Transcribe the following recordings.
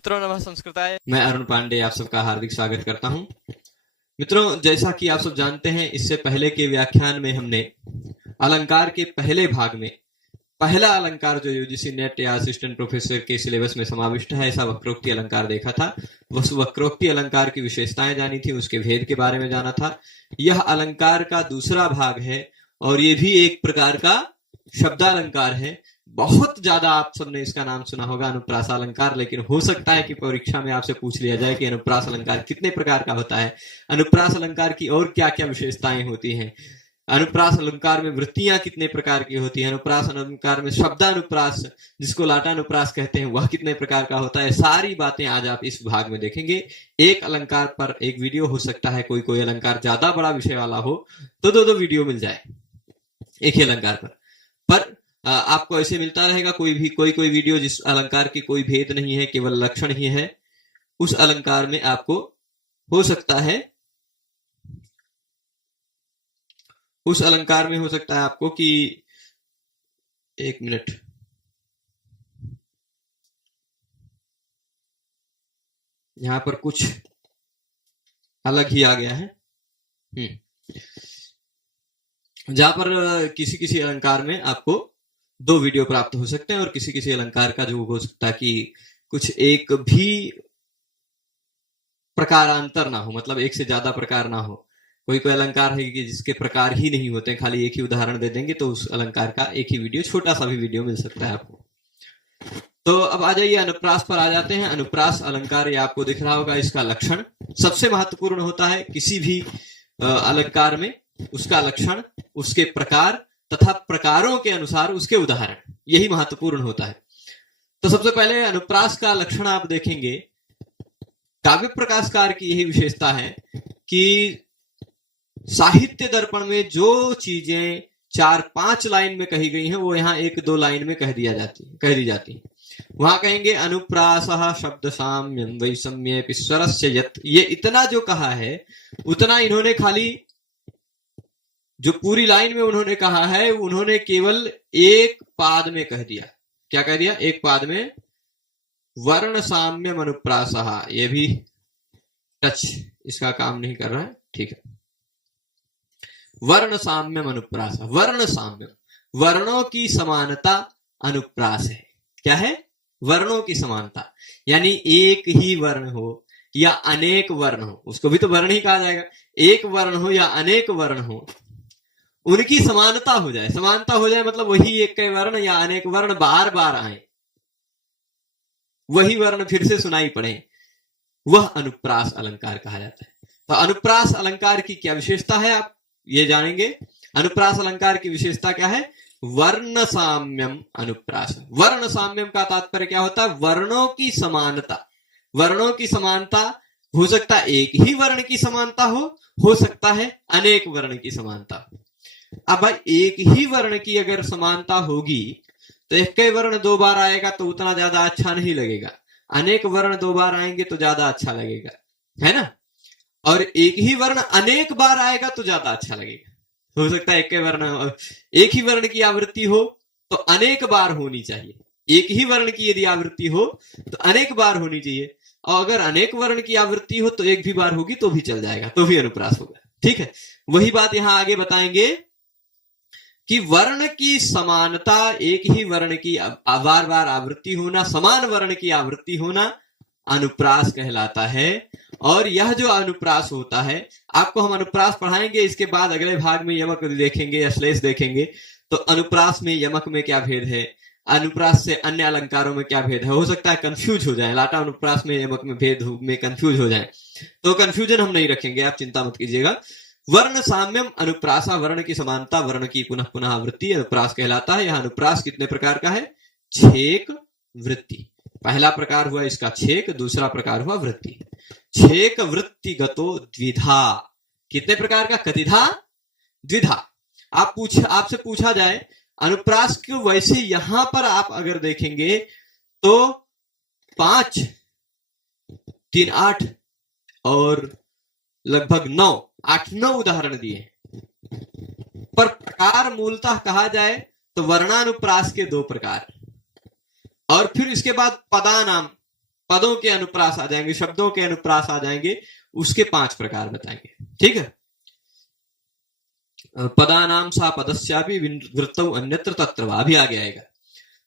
मित्रों नमः संस्कृताय। मैं अरुण पांडे आप सबका हार्दिक स्वागत करता हूं। मित्रों, जैसा कि आप सब जानते हैं, इससे पहले के व्याख्यान में हमने अलंकार के पहले भाग में पहला अलंकार जो यूजीसी नेट या असिस्टेंट प्रोफेसर के सिलेबस में समाविष्ट है, ऐसा वक्रोक्ति अलंकार देखा था। उस वक्रोक्ति अलंकार की विशेषताएं जानी थी, उसके भेद के बारे में जाना था। यह अलंकार का दूसरा भाग है और ये भी एक प्रकार का शब्दालंकार है। बहुत ज्यादा आप सबने इसका नाम सुना होगा, अनुप्रास अलंकार, लेकिन हो सकता है कि परीक्षा में आपसे पूछ लिया जाए कि अनुप्रास अलंकार कितने प्रकार का होता है, अनुप्रास अलंकार की और क्या क्या विशेषताएं होती हैं, अनुप्रास अलंकार में वृत्तियां कितने प्रकार की होती है, अनुप्रास अलंकार में शब्दानुप्रास जिसको लाटानुप्रास कहते हैं वह कितने प्रकार का होता है। सारी बातें आज आप इस भाग में देखेंगे। एक अलंकार पर एक वीडियो हो सकता है, कोई कोई अलंकार ज्यादा बड़ा विषय वाला हो तो दो वीडियो मिल जाए एक ही अलंकार पर आपको ऐसे मिलता रहेगा कोई वीडियो जिस अलंकार की कोई भेद नहीं है, केवल लक्षण ही है, उस अलंकार में आपको हो सकता है, उस अलंकार में हो सकता है आपको कि एक मिनट, यहां पर कुछ अलग ही आ गया है। जहां पर किसी किसी अलंकार में आपको दो वीडियो प्राप्त हो सकते हैं और किसी किसी अलंकार का जो हो सकता है कि कुछ एक भी प्रकारांतर ना हो, मतलब एक से ज्यादा प्रकार ना हो। कोई कोई अलंकार है कि जिसके प्रकार ही नहीं होते, खाली एक ही उदाहरण दे देंगे तो उस अलंकार का एक ही वीडियो, छोटा सा भी वीडियो मिल सकता है आपको। तो अब आ जाइए अनुप्रास पर आ जाते हैं। अनुप्रास अलंकार ये आपको दिख रहा होगा, इसका लक्षण सबसे महत्वपूर्ण होता है किसी भी अलंकार में, उसका लक्षण, उसके प्रकार तथा प्रकारों के अनुसार उसके उदाहरण, यही महत्वपूर्ण होता है। तो सबसे पहले अनुप्रास का लक्षण आप देखेंगे, काव्य प्रकाशकार की यही विशेषता है कि साहित्य दर्पण में जो चीजें 4-5 लाइन में कही गई हैं वो यहाँ 1-2 लाइन में कह दी जाती है। वहां कहेंगे अनुप्रासः शब्द साम्यं वैषम्ये स्वरस्य यत्, ये इतना जो कहा है उतना इन्होंने खाली जो पूरी लाइन में उन्होंने कहा है उन्होंने केवल एक पाद में कह दिया। क्या कह दिया? एक पाद में वर्ण साम्यम अनुप्रासः। ये भी टच इसका काम नहीं कर रहा है, ठीक है। वर्ण साम्यम अनुप्रास, वर्ण साम्यम, वर्णों की समानता अनुप्रास है। क्या है? वर्णों की समानता, यानी एक ही वर्ण हो या अनेक वर्ण हो, उसको भी तो वर्ण ही कहा जाएगा। एक वर्ण हो या अनेक वर्ण हो, उनकी समानता हो जाए। समानता हो जाए मतलब वही एक के वर्ण या अनेक वर्ण बार बार आए, वही वर्ण फिर से सुनाई पड़े, वह अनुप्रास अलंकार कहा जाता है। तो अनुप्रास अलंकार की क्या विशेषता है आप ये जानेंगे। अनुप्रास अलंकार की विशेषता क्या है? वर्ण साम्यम अनुप्रास। वर्ण साम्यम का तात्पर्य क्या होता है? वर्णों की समानता। वर्णों की समानता हो सकता है एक ही वर्ण की समानता हो सकता है अनेक वर्ण की समानता। अब भाई एक ही वर्ण की अगर समानता होगी तो एक ही वर्ण 2 बार आएगा तो उतना ज्यादा अच्छा नहीं लगेगा, अनेक वर्ण 2 बार आएंगे तो ज्यादा अच्छा लगेगा, है ना। और एक ही वर्ण अनेक बार आएगा तो ज्यादा अच्छा लगेगा। हो सकता है एक ही वर्ण की आवृत्ति हो तो अनेक बार होनी चाहिए, एक ही वर्ण की यदि आवृत्ति हो तो अनेक बार होनी चाहिए, और अगर अनेक वर्ण की आवृत्ति हो तो एक भी बार होगी तो भी चल जाएगा, तो भी अनुप्रास होगा, ठीक है। वही बात यहां आगे बताएंगे कि वर्ण की समानता, एक ही वर्ण की बार बार आवृत्ति होना, समान वर्ण की आवृत्ति होना अनुप्रास कहलाता है। और यह जो अनुप्रास होता है, आपको हम अनुप्रास पढ़ाएंगे, इसके बाद अगले भाग में यमक देखेंगे, अश्लेष देखेंगे। तो अनुप्रास में यमक में क्या भेद है, अनुप्रास से अन्य अलंकारों में क्या भेद है, हो सकता है कंफ्यूज हो जाए, लाटा अनुप्रास में यमक में भेद में कंफ्यूज हो जाए, तो कंफ्यूजन हम नहीं रखेंगे, आप चिंता मत कीजिएगा। वर्ण साम्यम अनुप्रासा, वर्ण की समानता, वर्ण की पुनः पुनः आवृत्ति अनुप्रास कहलाता है। यह अनुप्रास कितने प्रकार का है? 6 वृत्ति। पहला प्रकार हुआ इसका छेक, दूसरा प्रकार हुआ वृत्ति। छेक वृत्ति गतो द्विधा। कितने प्रकार का? कतिधा, द्विधा। आपसे पूछा जाए अनुप्रास को, वैसे यहां पर आप अगर देखेंगे तो 5, 3, 8 और लगभग 9 उदाहरण दिए, पर प्रकार मूलतः कहा जाए तो वर्णानुप्रास के 2 प्रकार, और फिर इसके बाद पदानाम, पदों के अनुप्रास आ जाएंगे, शब्दों के अनुप्रास आ जाएंगे, उसके 5 प्रकार बताएंगे। ठीक है, पदानाम सा पदस्यापि वृत्तौ अन्यत्र तत्र वा भी आगे आएगा।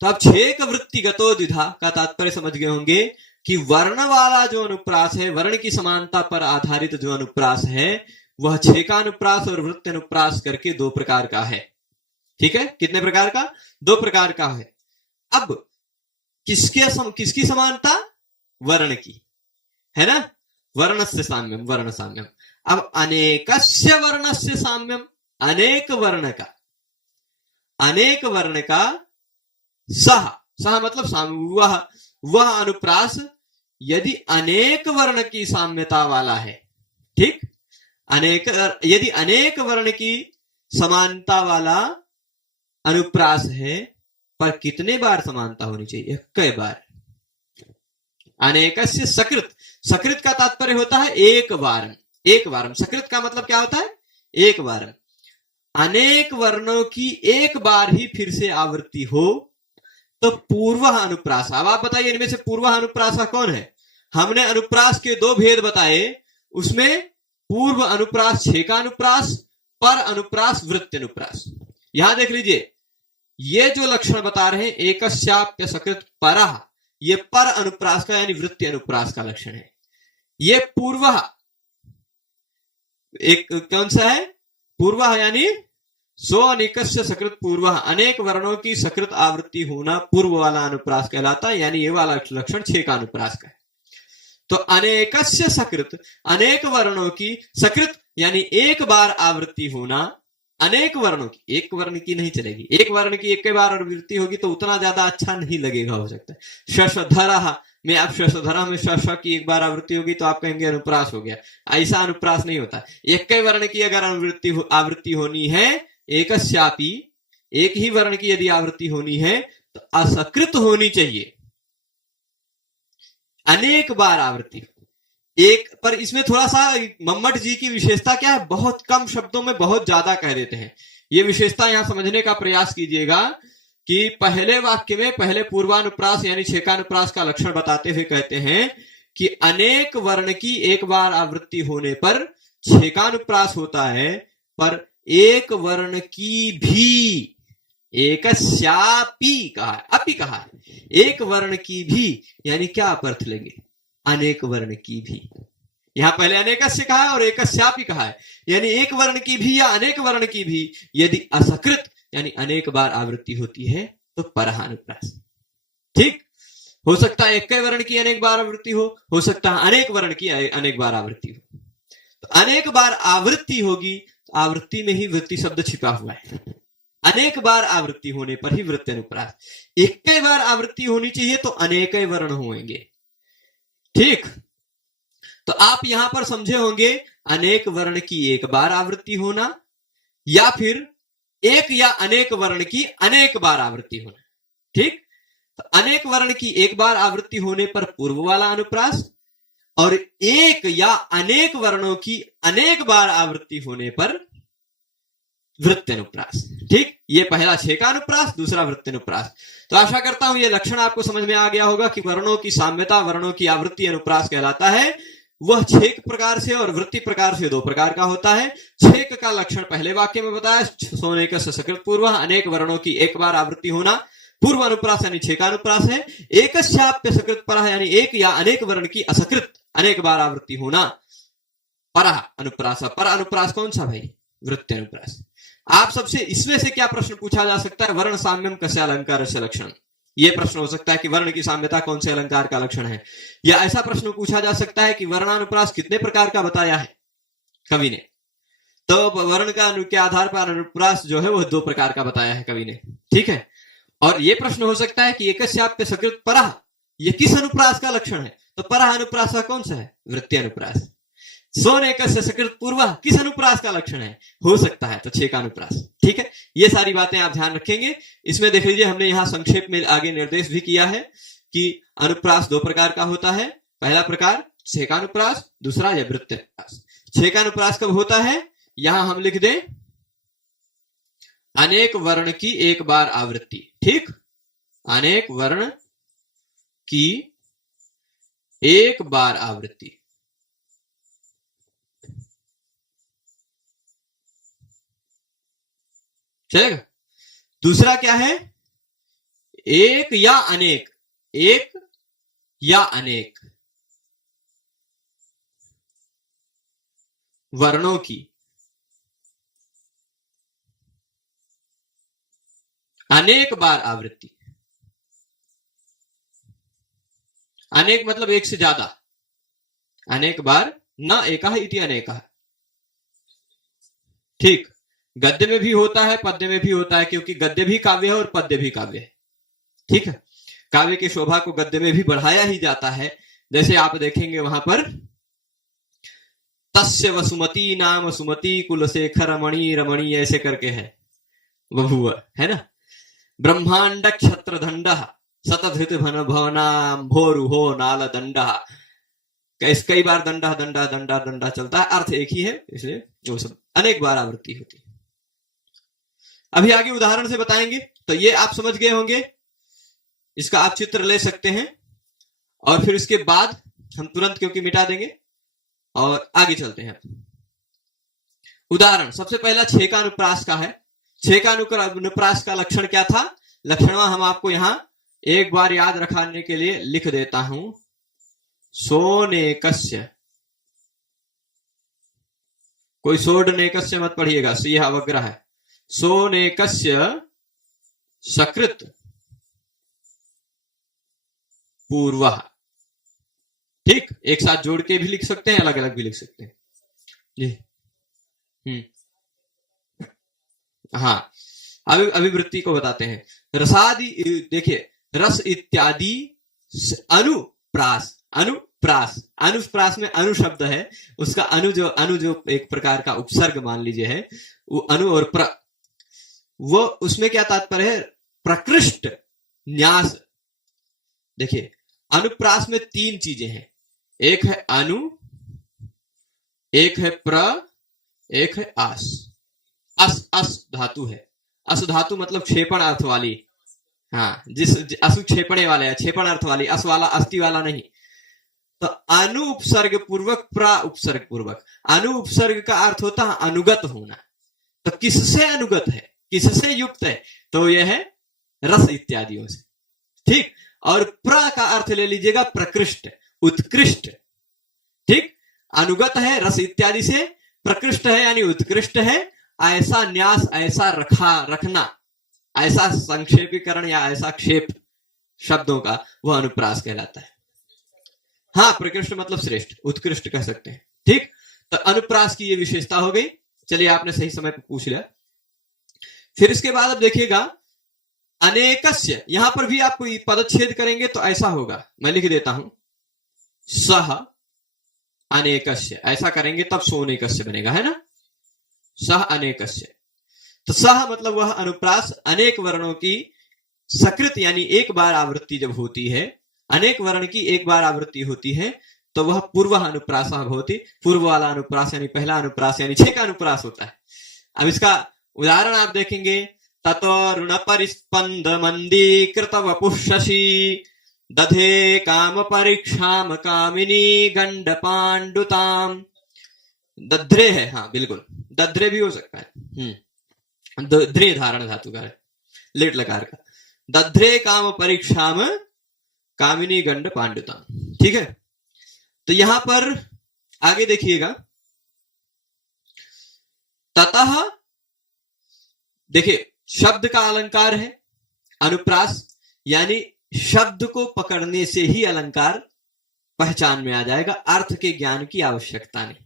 तो आप छेक वृत्तिगतो द्विधा का तात्पर्य समझ गए होंगे कि वर्ण वाला जो अनुप्रास है, वर्ण की समानता पर आधारित जो अनुप्रास है, वह छेकानुप्रास और वृत्ति अनुप्रास करके 2 प्रकार का है। ठीक है, कितने प्रकार का? 2 प्रकार का है। अब किसकी समानता? वर्ण की, है ना, वर्णस्य साम्यम, वर्ण साम्यम। अब अनेकस्य वर्णस्य साम्यम, अनेक वर्ण का, अनेक वर्ण का सह, सह मतलब वह अनुप्रास यदि अनेक वर्ण की साम्यता वाला है। ठीक, यदि अनेक वर्ण की समानता वाला अनुप्रास है, पर कितने बार समानता होनी चाहिए? कई बार। अनेकस्य सकृत, सकृत का तात्पर्य होता है एक बार, एक बार। सकृत का मतलब क्या होता है? एक बार। अनेक वर्णों की एक बार ही फिर से आवृत्ति हो तो पूर्व अनुप्रास। अब आप बताइए इनमें से पूर्व अनुप्रास कौन है? हमने अनुप्रास के 2 भेद बताए, उसमें पूर्व अनुप्रास छेकानुप्रास, पर अनुप्रास वृत्ति अनुप्रास। यहां देख लीजिए, ये जो लक्षण बता रहे हैं एकस्याप्य सकृत परः, ये पर अनुप्रास का यानी वृत्ति अनुप्रास का लक्षण है। ये पूर्व एक कौन सा है? पूर्व यानी सो अनेकस्य सकृत पूर्व, अनेक वर्णों की सकृत आवृत्ति होना पूर्व वाला अनुप्रास कहलाता है, यानी ये वाला लक्षण छेकानुप्रास का है। तो अनेकस्य सकृत, अनेक वर्णों की सकृत यानी एक बार आवृत्ति होना, अनेक वर्णों की, एक वर्ण की नहीं चलेगी, एक वर्ण की एक बार आवृत्ति होगी तो उतना ज्यादा अच्छा नहीं लगेगा, हो सकता है। शशधरः में आप शशधरः में श की एक बार आवृत्ति होगी तो आप कहेंगे अनुप्रास हो गया, ऐसा अनुप्रास नहीं होता। एक वर्ण की अगर आवृत्ति होनी है, एकस्यापि, एक ही वर्ण की यदि आवृत्ति होनी है तो असकृत होनी चाहिए, अनेक बार आवृत्ति एक। पर इसमें थोड़ा सा मम्मट जी की विशेषता क्या है? बहुत कम शब्दों में बहुत ज्यादा कह देते हैं। ये विशेषता यहां समझने का प्रयास कीजिएगा कि पहले वाक्य में पहले पूर्वानुप्रास यानी छेकानुप्रास का लक्षण बताते हुए कहते हैं कि अनेक वर्ण की एक बार आवृत्ति होने पर छेकानुप्रास होता है, पर एक वर्ण की भी, एकस्यापि कहा है, अपि कहा है, एक वर्ण की भी, यानी क्या आप अर्थ लेंगे? अनेक वर्ण की भी। यहां पहले अनेकस्य कहा है और एकस्यापि कहा है, यानी एक वर्ण की भी या अनेक वर्ण की भी यदि असकृत यानी अनेक बार आवृत्ति होती है तो परहानुप्रास। ठीक, हो सकता है एक वर्ण की अनेक बार आवृत्ति हो सकता है अनेक वर्ण की अनेक बार आवृत्ति हो। तो अनेक बार आवृत्ति होगी, आवृत्ति में ही वृत्ति शब्द छिपा हुआ है। अनेक बार आवृत्ति होने पर ही वृत्ति अनुप्रास। एक बार आवृत्ति होनी चाहिए तो अनेक वर्ण होंगे। ठीक, तो आप यहां पर समझे होंगे अनेक वर्ण की एक बार आवृत्ति होना, या फिर एक या अनेक वर्ण की अनेक बार आवृत्ति होना। ठीक, तो अनेक वर्ण की एक बार आवृत्ति होने पर पूर्व वाला अनुप्रास, और एक या अनेक वर्णों की अनेक बार आवृत्ति होने पर वृत्ति अनुप्रास। ठीक, ये पहला छेकानुप्रास, दूसरा वृत्ति अनुप्रास। तो आशा करता हूं ये लक्षण आपको समझ में आ गया होगा कि वर्णों की साम्यता, वर्णों की आवृत्ति अनुप्रास कहलाता है। वह छेक प्रकार से और वृत्ति प्रकार से 2 प्रकार का होता है। छेक का लक्षण पहले वाक्य में बताया, सोने का सकृत पूर्व, अनेक वर्णों की एक बार आवृत्ति होना, पूर्व अनुप्रास यानी छेकानुप्रास है। एकस्याप्य सकृत परः यानी एक या अनेक वर्ण की असकृत अनेक बार आवृत्ति होना, परः अनुप्रास। पर अनुप्रास कौन सा भाई? वृत्ति अनुप्रास। आप सबसे इसमें से क्या प्रश्न पूछा जा सकता है? वर्ण साम्यम कस्य अलंकार से लक्षण, यह प्रश्न हो सकता है कि वर्ण की साम्यता कौन से अलंकार का लक्षण है। या ऐसा प्रश्न पूछा जा सकता है कि वर्णानुप्रास कितने प्रकार का बताया है कवि ने? तो वर्ण के आधार पर अनुप्रास जो है वह 2 प्रकार का बताया है कवि ने। ठीक है, और यह प्रश्न हो सकता है कि एकस्याप्य सकृत परः यह किस अनुप्रास का लक्षण है? तो परः अनुप्रास कौन सा है? वृत्ति अनुप्रास। सोनेकस्य सकृत पूर्व किस अनुप्रास का लक्षण है? हो सकता है तो छेकानुप्रास। ठीक है, ये सारी बातें आप ध्यान रखेंगे। इसमें देख लीजिए हमने यहाँ संक्षेप में आगे निर्देश भी किया है कि अनुप्रास 2 प्रकार का होता है। पहला प्रकार छेकानुप्रास, दूसरा यह वृत्ति अनुप्रास। छेकानुप्रास कब होता है? यहां हम लिख दें अनेक वर्ण की एक बार आवृत्ति। ठीक, अनेक वर्ण की एक बार आवृत्ति। चलेगा। दूसरा क्या है, एक या अनेक, एक या अनेक वर्णों की अनेक बार आवृत्ति। अनेक मतलब एक से ज्यादा, अनेक बार, न एकः इति अनेकः। ठीक, गद्य में भी होता है, पद्य में भी होता है, क्योंकि गद्य भी काव्य है और पद्य भी काव्य है। ठीक है, काव्य की शोभा को गद्य में भी बढ़ाया ही जाता है। जैसे आप देखेंगे वहां पर, तस्य वसुमती नाम सुमति कुलशेखर रमणी रमणी, ऐसे करके है बभुआ, है ना। ब्रह्मांड क्षत्र दंड सतधृत भन भवनाम भोरुहो नाल दंड। कई बार दंडा दंडा दंडा दंडा चलता है, अर्थ एक ही है, इसलिए वो सब अनेक बार आवृत्ति होती है। अभी आगे उदाहरण से बताएंगे, तो ये आप समझ गए होंगे, इसका आप चित्र ले सकते हैं, और फिर इसके बाद हम तुरंत क्योंकि मिटा देंगे और आगे चलते हैं। उदाहरण सबसे पहला छेका अनुप्रास का है। छेका अनुप्रास का लक्षण क्या था, लक्षण हम आपको यहां एक बार याद रखाने के लिए लिख देता हूं। सोनेकस्य, कोई सोडनेकस्य मत पढ़िएगा, यह अवग्रह है। सोनेकस्य सकृत पूर्वः। ठीक, एक साथ जोड़ के भी लिख सकते हैं, अलग अलग भी लिख सकते हैं जी। हाँ, अभिवृत्ति को बताते हैं। रसादि, देखिए, रस इत्यादि अनुप्रास, अनुप्रास, अनुप्रास में अनु शब्द है, उसका अनु जो एक प्रकार का उपसर्ग मान लीजिए है, वो अनु और प्र, वो उसमें क्या तात्पर्य है, प्रकृष्ट न्यास। देखिए, अनुप्रास में तीन चीजें हैं, एक है अनु, एक है प्र, एक है आस। अस धातु है, अस धातु मतलब क्षेपण अर्थ वाली, हाँ, जिस असु क्षेपणे वाले है, क्षेपण अर्थ वाली, अस वाला अस्थि वाला नहीं। तो अनु उपसर्ग पूर्वक, प्रा उपसर्ग पूर्वक। अनु उपसर्ग का अर्थ होता है अनुगत होना, तो किससे अनुगत है, किससे युक्त है, तो यह है रस इत्यादियों से। ठीक, और प्र का अर्थ ले लीजिएगा प्रकृष्ट, उत्कृष्ट। ठीक, अनुगत है रस इत्यादि से, प्रकृष्ट है यानी उत्कृष्ट है, ऐसा न्यास, ऐसा रखना, ऐसा संक्षेपीकरण या ऐसा क्षेप शब्दों का, वह अनुप्रास कहलाता है। हाँ, प्रकृष्ट मतलब श्रेष्ठ, उत्कृष्ट कह सकते हैं। ठीक, तो अनुप्रास की ये विशेषता हो गई। चलिए, आपने सही समय पर पूछ लिया। फिर इसके बाद अब देखिएगा अनेकस्य, यहां पर भी आपको पदच्छेद करेंगे तो ऐसा होगा, मैं लिख देता हूं, सह अनेकस्य, ऐसा करेंगे तब सोनेकस्य बनेगा, है ना। सह अनेकस्य, तो सह मतलब वह अनुप्रास, अनेक वर्णों की सकृत यानी एक बार आवृत्ति जब होती है, अनेक वर्ण की एक बार आवृत्ति होती है, तो वह पूर्व अनुप्रास होती, पूर्व वाला अनुप्रास यानी पहला अनुप्रास यानी छेका अनुप्रास होता है। अब इसका उदाहरण आप देखेंगे, ततोरुण परिस्पंद मंदीकृत वपुः शशि दधे काम परीक्षाम कामिनी गंड पांडुताम। दध्रे है, हाँ बिल्कुल, दध्रे भी हो सकता है, दध्रे धारण धातु का है, लेट लकार का। दध्रे काम परीक्षाम कामिनी गंड पांडुताम। ठीक है, तो यहां पर आगे देखिएगा, ततः, देखिए शब्द का अलंकार है अनुप्रास, यानी शब्द को पकड़ने से ही अलंकार पहचान में आ जाएगा, अर्थ के ज्ञान की आवश्यकता नहीं,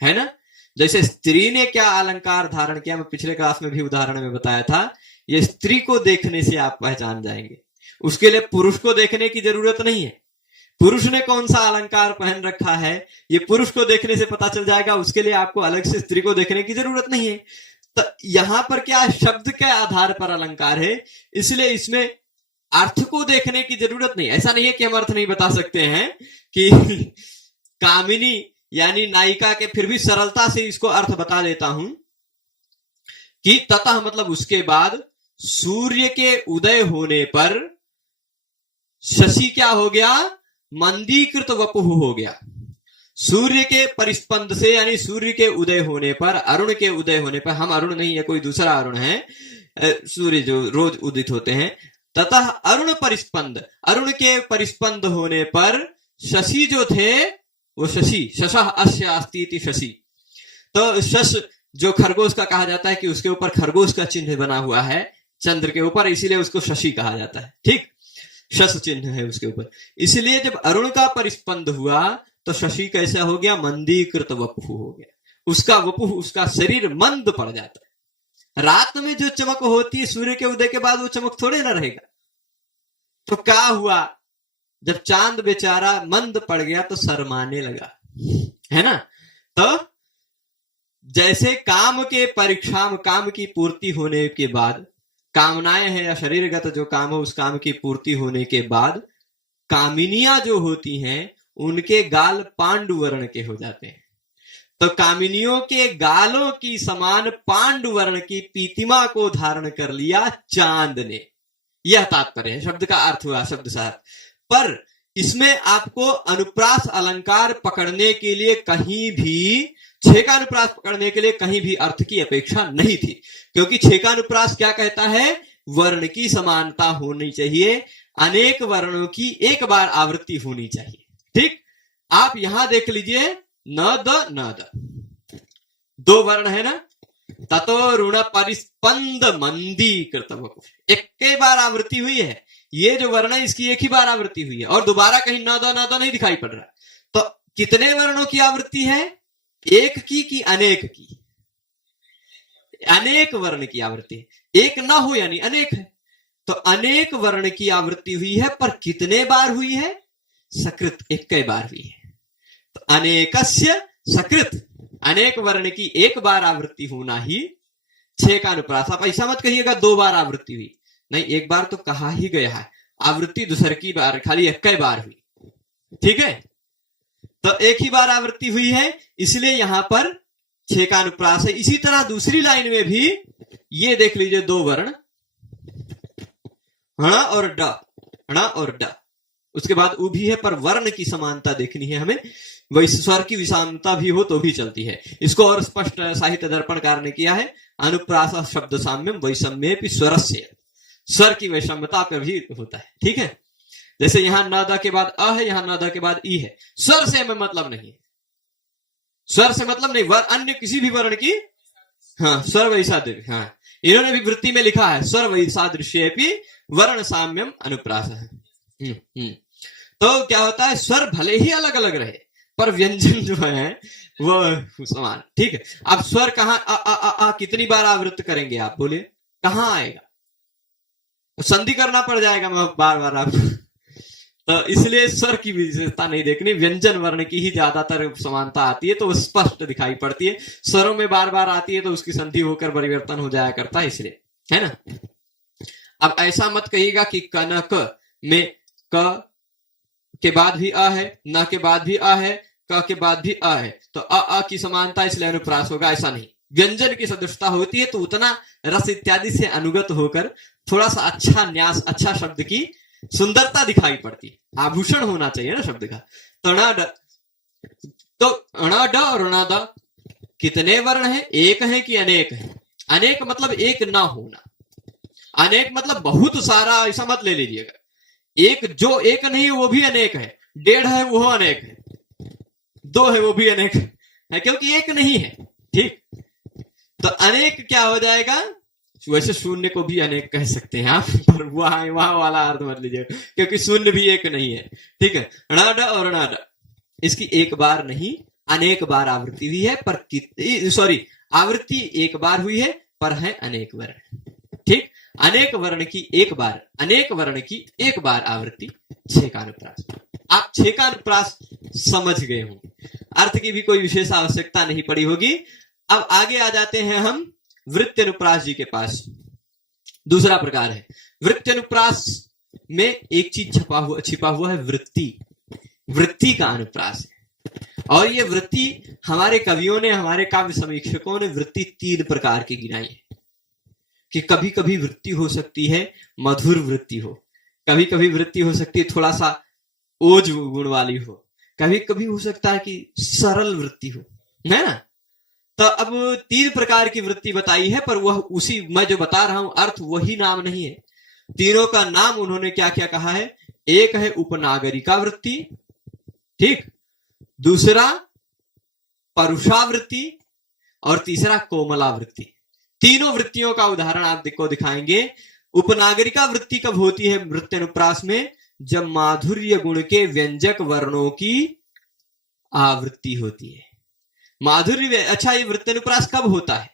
है ना। जैसे स्त्री ने क्या अलंकार धारण किया, मैं पिछले क्लास में भी उदाहरण में बताया था, ये स्त्री को देखने से आप पहचान जाएंगे, उसके लिए पुरुष को देखने की जरूरत नहीं है। पुरुष ने कौन सा अलंकार पहन रखा है, ये पुरुष को देखने से पता चल जाएगा, उसके लिए आपको अलग से स्त्री को देखने की जरूरत नहीं है। तो यहां पर क्या शब्द के आधार पर अलंकार है, इसलिए इसमें अर्थ को देखने की जरूरत नहीं। ऐसा नहीं है कि हम अर्थ नहीं बता सकते हैं कि कामिनी यानी नायिका के, फिर भी सरलता से इसको अर्थ बता देता हूं कि ततः मतलब उसके बाद सूर्य के उदय होने पर शशि क्या हो गया, मंदीकृत वपुः हो गया। सूर्य के परिस्पंद से यानी सूर्य के उदय होने पर, अरुण के उदय होने पर, हम अरुण नहीं है, कोई दूसरा अरुण है, सूर्य जो रोज उदित होते हैं, तथा अरुण परिस्पंद, अरुण के परिस्पंद होने पर शशि जो थे वो शशि, शशः अस्य अस्ति इति शशि, तो शश जो खरगोश का कहा जाता है कि उसके ऊपर खरगोश का चिन्ह बना हुआ है चंद्र के ऊपर, इसीलिए उसको शशि कहा जाता है। ठीक, शश चिन्ह है उसके ऊपर। इसलिए जब अरुण का परिस्पंद हुआ तो शशि कैसा हो गया? मंदीकृत वपुः हो गया। उसका वपुः, उसका शरीर मंद पड़ जाता है। रात में जो चमक होती है सूर्य के उदय के बाद, वो चमक थोड़े ना रहेगा। तो क्या हुआ? जब चांद बेचारा मंद पड़ गया तो शर्माने लगा, है ना। तो जैसे काम के परिक्षाम, काम की पूर्ति होने के बाद, कामनाएं हैं या शरीरगत जो काम हो उस काम की पूर्ति होने के बाद कामिनियां जो होती हैं उनके गाल पांडु वर्ण के हो जाते हैं। तो कामिनियों के गालों की समान पांडु वर्ण की पीतिमा को धारण कर लिया चांद ने। यह तात्पर्य है, शब्द का अर्थ हुआ शब्द साहब। पर इसमें आपको अनुप्रास अलंकार पकड़ने के लिए कहीं भी, छह का अनुप्रास पकड़ने के लिए कहीं भी अर्थ की अपेक्षा नहीं थी, क्योंकि छह का अनुप्रास क्या कहता है? वर्ण की समानता होनी चाहिए, अनेक वर्णों की एक बार आवृत्ति होनी चाहिए। ठीक, आप यहां देख लीजिए, न द, दो वर्ण है ना, ततो ऋण परिस्पंद मंदीकृत वपुः, एक के बार आवृत्ति हुई है। ये जो वर्ण है इसकी एक ही बार आवृत्ति हुई है और दोबारा कहीं न दो नहीं दिखाई पड़ रहा। तो कितने वर्णों की आवृत्ति है? एक की कि अनेक की? अनेक वर्ण की आवृत्ति है। एक ना हो यानी अनेक है, तो अनेक वर्ण की आवृत्ति हुई है। पर कितने बार हुई है? सकृत, एक कई बार हुई है। तो अनेकस्य सकृत, अनेक वर्ण की एक बार आवृत्ति होना ही छह का अनुप्रास। आप ऐसा मत कहिएगा दो बार आवृत्ति हुई, नहीं, एक बार तो कहा ही गया है, आवृत्ति दूसर की बार, खाली एक कई बार हुई। ठीक है, तो एक ही बार आवृत्ति हुई है, इसलिए यहां पर छह का अनुप्रास है। इसी तरह दूसरी लाइन में भी ये देख लीजिए, दो वर्ण हण और ड, हण और ड, उसके बाद उ भी है, पर वर्ण की समानता देखनी है हमें। वैसे स्वर की विषमता भी हो तो भी चलती है। इसको और स्पष्ट साहित्य दर्पणकार ने किया है, अनुप्रास शब्द साम्यम वैषम्येपि स्वरस्य, स्वर की वैषम्यता पर भी होता है। ठीक है, जैसे यहां न द के बाद अ है, यहां न द के बाद ई है, स्वर से हमें मतलब नहीं है, स्वर से मतलब नहीं, अन्य किसी भी वर्ण की, हाँ, स्वर वैसादृश्य, हाँ, इन्होंने भी वृत्ति में लिखा है, स्वर वैसादृश्येपि वर्ण साम्यम अनुप्रास है। तो क्या होता है, स्वर भले ही अलग अलग रहे पर व्यंजन जो है वो समान। ठीक है, अब स्वर कहां, अ अ अ अ कितनी बार आवृत्त करेंगे आप, बोले कहां आएगा? संधि करना पड़ जाएगा बार बार आपको। तो इसलिए स्वर की विशेषता नहीं देखनी, व्यंजन वर्ण की ही ज्यादातर समानता आती है, तो वो स्पष्ट दिखाई पड़ती है। स्वरों में बार बार आती है तो उसकी संधि होकर परिवर्तन हो जाया करता है, इसलिए, है ना। अब ऐसा मत कहिएगा कि कनक में क के बाद भी अ है, न के बाद भी अ है, क के बाद भी अ है, तो अ की समानता इसलिए अनुप्रास होगा, ऐसा नहीं। व्यंजन की सदृशता होती है तो उतना रस इत्यादि से अनुगत होकर थोड़ा सा अच्छा न्यास, अच्छा शब्द की सुंदरता दिखाई पड़ती है, आभूषण होना चाहिए ना शब्द का। तो अण ड और ण द कितने वर्ण है? एक है कि अनेक है? अनेक मतलब एक ना होना, अनेक मतलब बहुत सारा, ऐसा मत ले लीजिएगा। एक जो एक नहीं है वो भी अनेक है, डेढ़ है वो अनेक है, दो है वो भी अनेक है, क्योंकि एक नहीं है। ठीक, तो अनेक क्या हो जाएगा? वैसे शून्य को भी अनेक कह सकते हैं आप, पर वहां वाला अर्थ मत लीजिएगा, क्योंकि शून्य भी एक नहीं है। ठीक है, ण ड और ण ड इसकी एक बार नहीं अनेक बार आवृत्ति हुई है, पर सॉरी, आवृत्ति एक बार हुई है पर है अनेक वर्ण। ठीक, अनेक वर्ण की एक बार, अनेक वर्ण की एक बार आवृत्ति छह का अनुप्रास। आप छह का अनुप्रास समझ गए होंगे, अर्थ की भी कोई विशेष आवश्यकता नहीं पड़ी होगी। अब आगे आ जाते हैं हम वृत्ति अनुप्रास जी के पास। दूसरा प्रकार है वृत्ति अनुप्रास में एक चीज छिपा हुआ है, वृत्ति, वृत्ति का अनुप्रास है। और ये वृत्ति हमारे कवियों ने, हमारे काव्य समीक्षकों ने वृत्ति तीन प्रकार की गिनाई है, कि कभी कभी वृत्ति हो सकती है मधुर वृत्ति हो, कभी कभी वृत्ति हो सकती है थोड़ा सा ओज गुण वाली हो, कभी कभी हो सकता है कि सरल वृत्ति हो, है ना। तो अब 3 प्रकार की वृत्ति बताई है, पर वह उसी मैं जो बता रहा हूं अर्थ वही नाम नहीं है। तीनों का नाम उन्होंने क्या क्या कहा है। एक है उपनागरिका वृत्ति, ठीक, दूसरा परुषावृत्ति और तीसरा कोमला वृत्ति। तीनों वृत्तियों का उदाहरण आपको दिखाएंगे। उपनागरिका वृत्ति कब होती है वृत्त्यनुप्रास में, जब माधुर्य गुण के व्यंजक वर्णों की आवृत्ति होती है। माधुर्य, अच्छा, ये वृत्त्यनुप्रास कब होता है,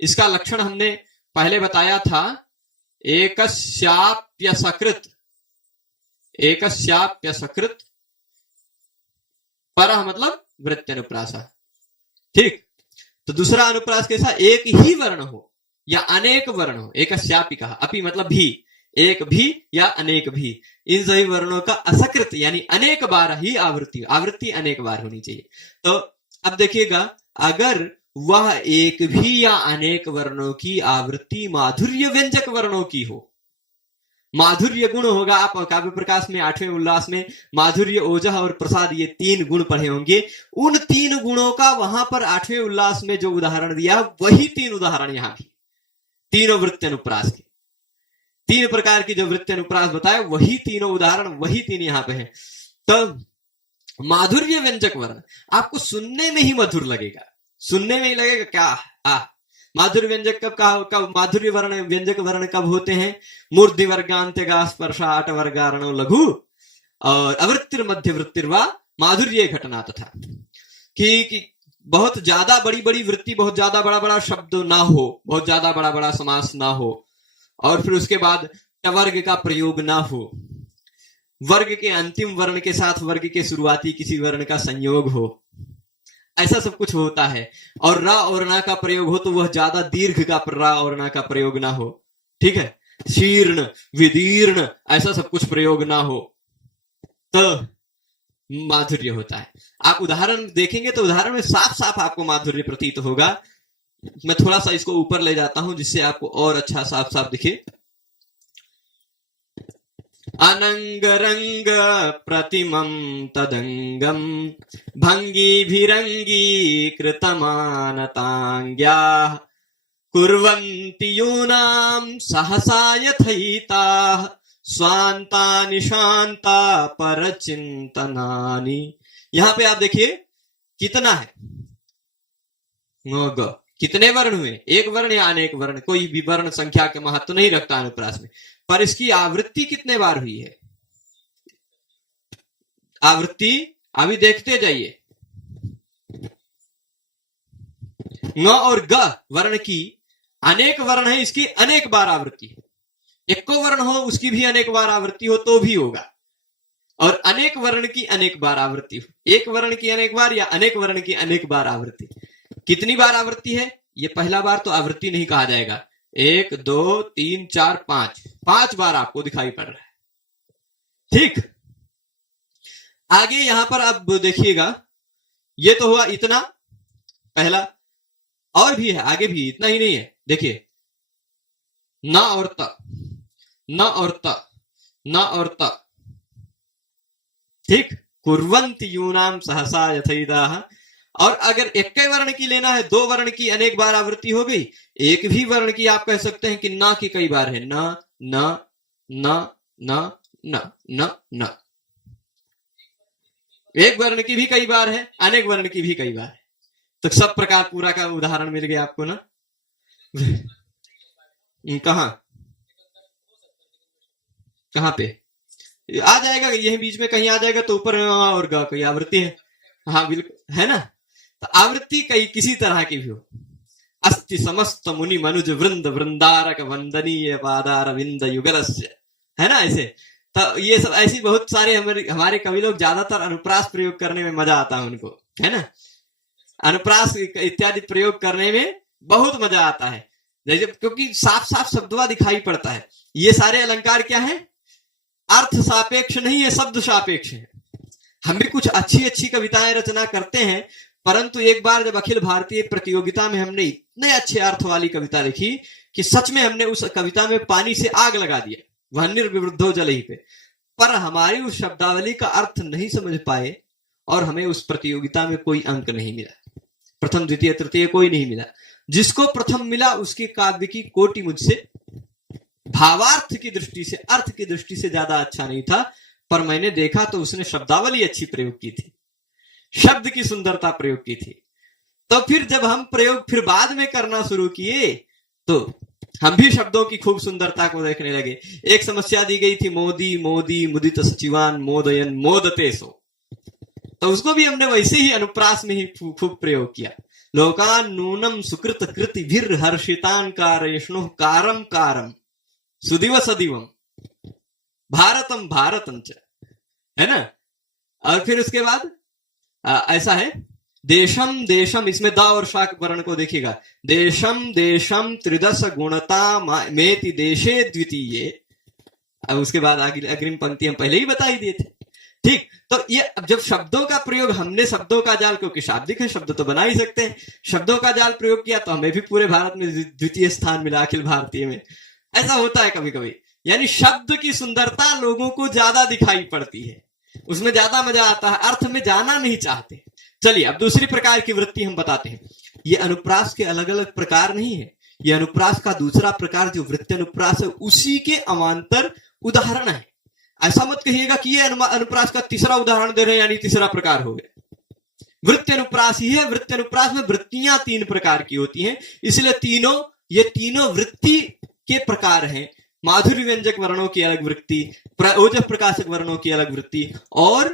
इसका लक्षण हमने पहले बताया था। एकस्याप्यसकृत, एकस्याप्यसकृत परः मतलब वृत्त्यनुप्रासा, ठीक। तो दूसरा अनुप्रास कैसा, एक ही वर्ण हो या अनेक वर्ण हो। एकस्यापि कहा, अपि मतलब भी, एक भी या अनेक भी, इन सभी वर्णों का असकृत यानी अनेक बार ही आवृत्ति, आवृत्ति अनेक बार होनी चाहिए। तो अब देखिएगा, अगर वह एक भी या अनेक वर्णों की आवृत्ति माधुर्य व्यंजक वर्णों की हो, माधुर्य गुण होगा, आप काव्य प्रकाश में 8वें उल्लास में माधुर्य, ओजः और प्रसाद, ये 3 गुण पढ़े होंगे। उन 3 गुणों का वहां पर 8वें उल्लास में जो उदाहरण दिया, वही 3 उदाहरण यहां भी, तीनों वृत्त्यनुप्रास के 3 प्रकार की जो वृत्त्यनुप्रास बताए, वही तीनों उदाहरण, वही 3 यहां पे हैं। तो माधुर्य व्यंजक वर्ण आपको सुनने में ही मधुर लगेगा, सुनने में ही लगेगा क्या माधुर्य व्यंजक कब माधुर्य वर्ण व्यंजक वर्ण कब होते हैं, मूर्धि वर्गांत्यगा स्पर्शा अट वर्गारणो लघु और अवृत्तिर मध्य वृत्तिर्वा माधुर्य घटना तथा, कि बहुत ज्यादा बड़ी बड़ी वृत्ति, बहुत ज्यादा बड़ा बड़ा शब्द ना हो, बहुत ज्यादा बड़ा बड़ा समास ना हो, और फिर उसके बाद वर्ग का प्रयोग ना हो, वर्ग के अंतिम वर्ण के साथ वर्ग के शुरुआती किसी वर्ण का संयोग हो, ऐसा सब कुछ होता है। और रा और ना का प्रयोग हो तो वह ज्यादा दीर्घ का रा और ना का प्रयोग ना हो, ठीक है, शीर्ण विदीर्ण ऐसा सब कुछ प्रयोग ना हो, तो माधुर्य होता है। आप उदाहरण देखेंगे तो उदाहरण में साफ साफ आपको माधुर्य प्रतीत होगा। मैं थोड़ा सा इसको ऊपर ले जाता हूं जिससे आपको और अच्छा साफ साफ दिखे। अनंग रंग प्रतिमं तदंगम भंगीभिरंगी कृतमानतांग्या कुर्वन्ति यूनां सहसा यथैताः स्वान्ता निशांता परचिंतनानि। यहां पे आप देखिए कितना है, कितने वर्ण हुए, एक वर्ण या अनेक वर्ण, कोई भी वर्ण संख्या के महत्व नहीं रखता अनुप्रास में, पर इसकी आवृत्ति कितने बार हुई है, आवृत्ति अभी देखते जाइए। न और ग वर्ण की अनेक वर्ण है, इसकी अनेक बार आवृत्ति है। एको वर्ण हो उसकी भी अनेक बार आवृत्ति हो तो भी होगा, और अनेक वर्ण की अनेक बार आवृत्ति हो, एक वर्ण की अनेक बार या अनेक वर्ण की अनेक बार आवृत्ति। कितनी बार आवृत्ति है, ये पहला बार तो आवृत्ति नहीं कहा जाएगा, 1 2 3 4 5 बार आपको दिखाई पड़ रहा है, ठीक। आगे यहां पर आप देखिएगा, ये तो हुआ इतना पहला, और भी है आगे भी, इतना ही नहीं है। देखिए न और त, न और त, न और त, ठीक। कुर्वन्ति यूनां सहसा यथैताः। और अगर एक वर्ण की लेना है, 2 वर्ण की अनेक बार आवृत्ति हो गई, एक भी वर्ण की आप कह सकते हैं कि ना की कई बार है, न न न न न न न, एक वर्ण की भी कई बार है, अनेक वर्ण की भी कई बार है। तो सब प्रकार पूरा का उदाहरण मिल गया आपको ना। कहां कहां पे आ जाएगा, यही बीच में कहीं आ जाएगा, तो ऊपर और गा कोई आवृत्ति है, हाँ बिल्कुल है ना। तो आवृत्ति कई किसी तरह की भी हो, अस्ति समस्त मुनि मनुज वृंद वृंदारक वंदनीय पादार विंद युगलस्य, है ना ऐसे। तो ये सब ऐसी बहुत सारे हमारे कवि लोग ज्यादातर अनुप्रास प्रयोग करने में मजा आता है उनको, है ना। अनुप्रास इत्यादि प्रयोग करने में बहुत मजा आता है, जैसे क्योंकि साफ साफ शब्दवा दिखाई पड़ता है। ये सारे अलंकार क्या है, अर्थ सापेक्ष नहीं है, शब्द सापेक्ष है। हम भी कुछ अच्छी अच्छी कविताएं रचना करते हैं, परंतु एक बार जब अखिल भारतीय प्रतियोगिता में हमने इतने अच्छे अर्थ वाली कविता लिखी कि सच में हमने उस कविता में पानी से आग लगा दिया, वह निर्विवृद्धो जल ही पे। पर हमारी उस शब्दावली का अर्थ नहीं समझ पाए और हमें उस प्रतियोगिता में कोई अंक नहीं मिला, प्रथम द्वितीय तृतीय कोई नहीं मिला। जिसको प्रथम मिला उसके काव्य की कोटि मुझसे भावार्थ की दृष्टि से, अर्थ की दृष्टि से ज्यादा अच्छा नहीं था, पर मैंने देखा तो उसने शब्दावली अच्छी प्रयोग की थी, शब्द की सुंदरता प्रयोग की थी। तो फिर जब हम प्रयोग फिर बाद में करना शुरू किए तो हम भी शब्दों की खूब सुंदरता को देखने लगे। एक समस्या दी गई थी, मोदी मोदी मुदित सचिवान मोदयन मोदते सो, तो उसको भी हमने वैसे ही अनुप्रास में ही खूब प्रयोग किया। लोकान नूनम सुकृत कृति भीर हर्षितान कारयष्णु कारम कारम सुदिव सदिवम भारतम भारतम च, है ना। और फिर उसके बाद ऐसा है, देशम देशम, इसमें द और शाक वर्ण को देखिएगा, देशम देशम त्रिदश गुणता मेति देशे द्वितीय। अब उसके बाद अग्रिम पंक्ति हम पहले ही बता ही दिए थे, ठीक। तो ये अब जब शब्दों का प्रयोग, हमने शब्दों का जाल, क्योंकि शाब्दिक है, शब्द तो बना ही सकते हैं, शब्दों का जाल प्रयोग किया तो हमें भी पूरे भारत में द्वितीय स्थान मिला, अखिल भारतीय में। ऐसा होता है कभी कभी, यानी शब्द की सुंदरता लोगों को ज्यादा दिखाई पड़ती है, उसमें ज्यादा मजा आता है, अर्थ में जाना नहीं चाहते। चलिए अब दूसरी प्रकार की वृत्ति हम बताते हैं। ये अनुप्रास के अलग अलग प्रकार नहीं है, ये अनुप्रास का दूसरा प्रकार जो वृत्ति अनुप्रास है उसी के अवान्तर उदाहरण है। ऐसा मत कहिएगा कि ये अनुप्रास का तीसरा उदाहरण दे रहे हैं यानी तीसरा प्रकार हो गया। वृत्ति अनुप्रास ही है। वृत्ति अनुप्रास में वृत्तियां तीन प्रकार की होती हैं, इसलिए ये तीनों वृत्ति के प्रकार हैं। माधुर्य व्यंजक वर्णों की अलग वृत्ति, ओजः प्रकाशक वर्णों की अलग वृत्ति, और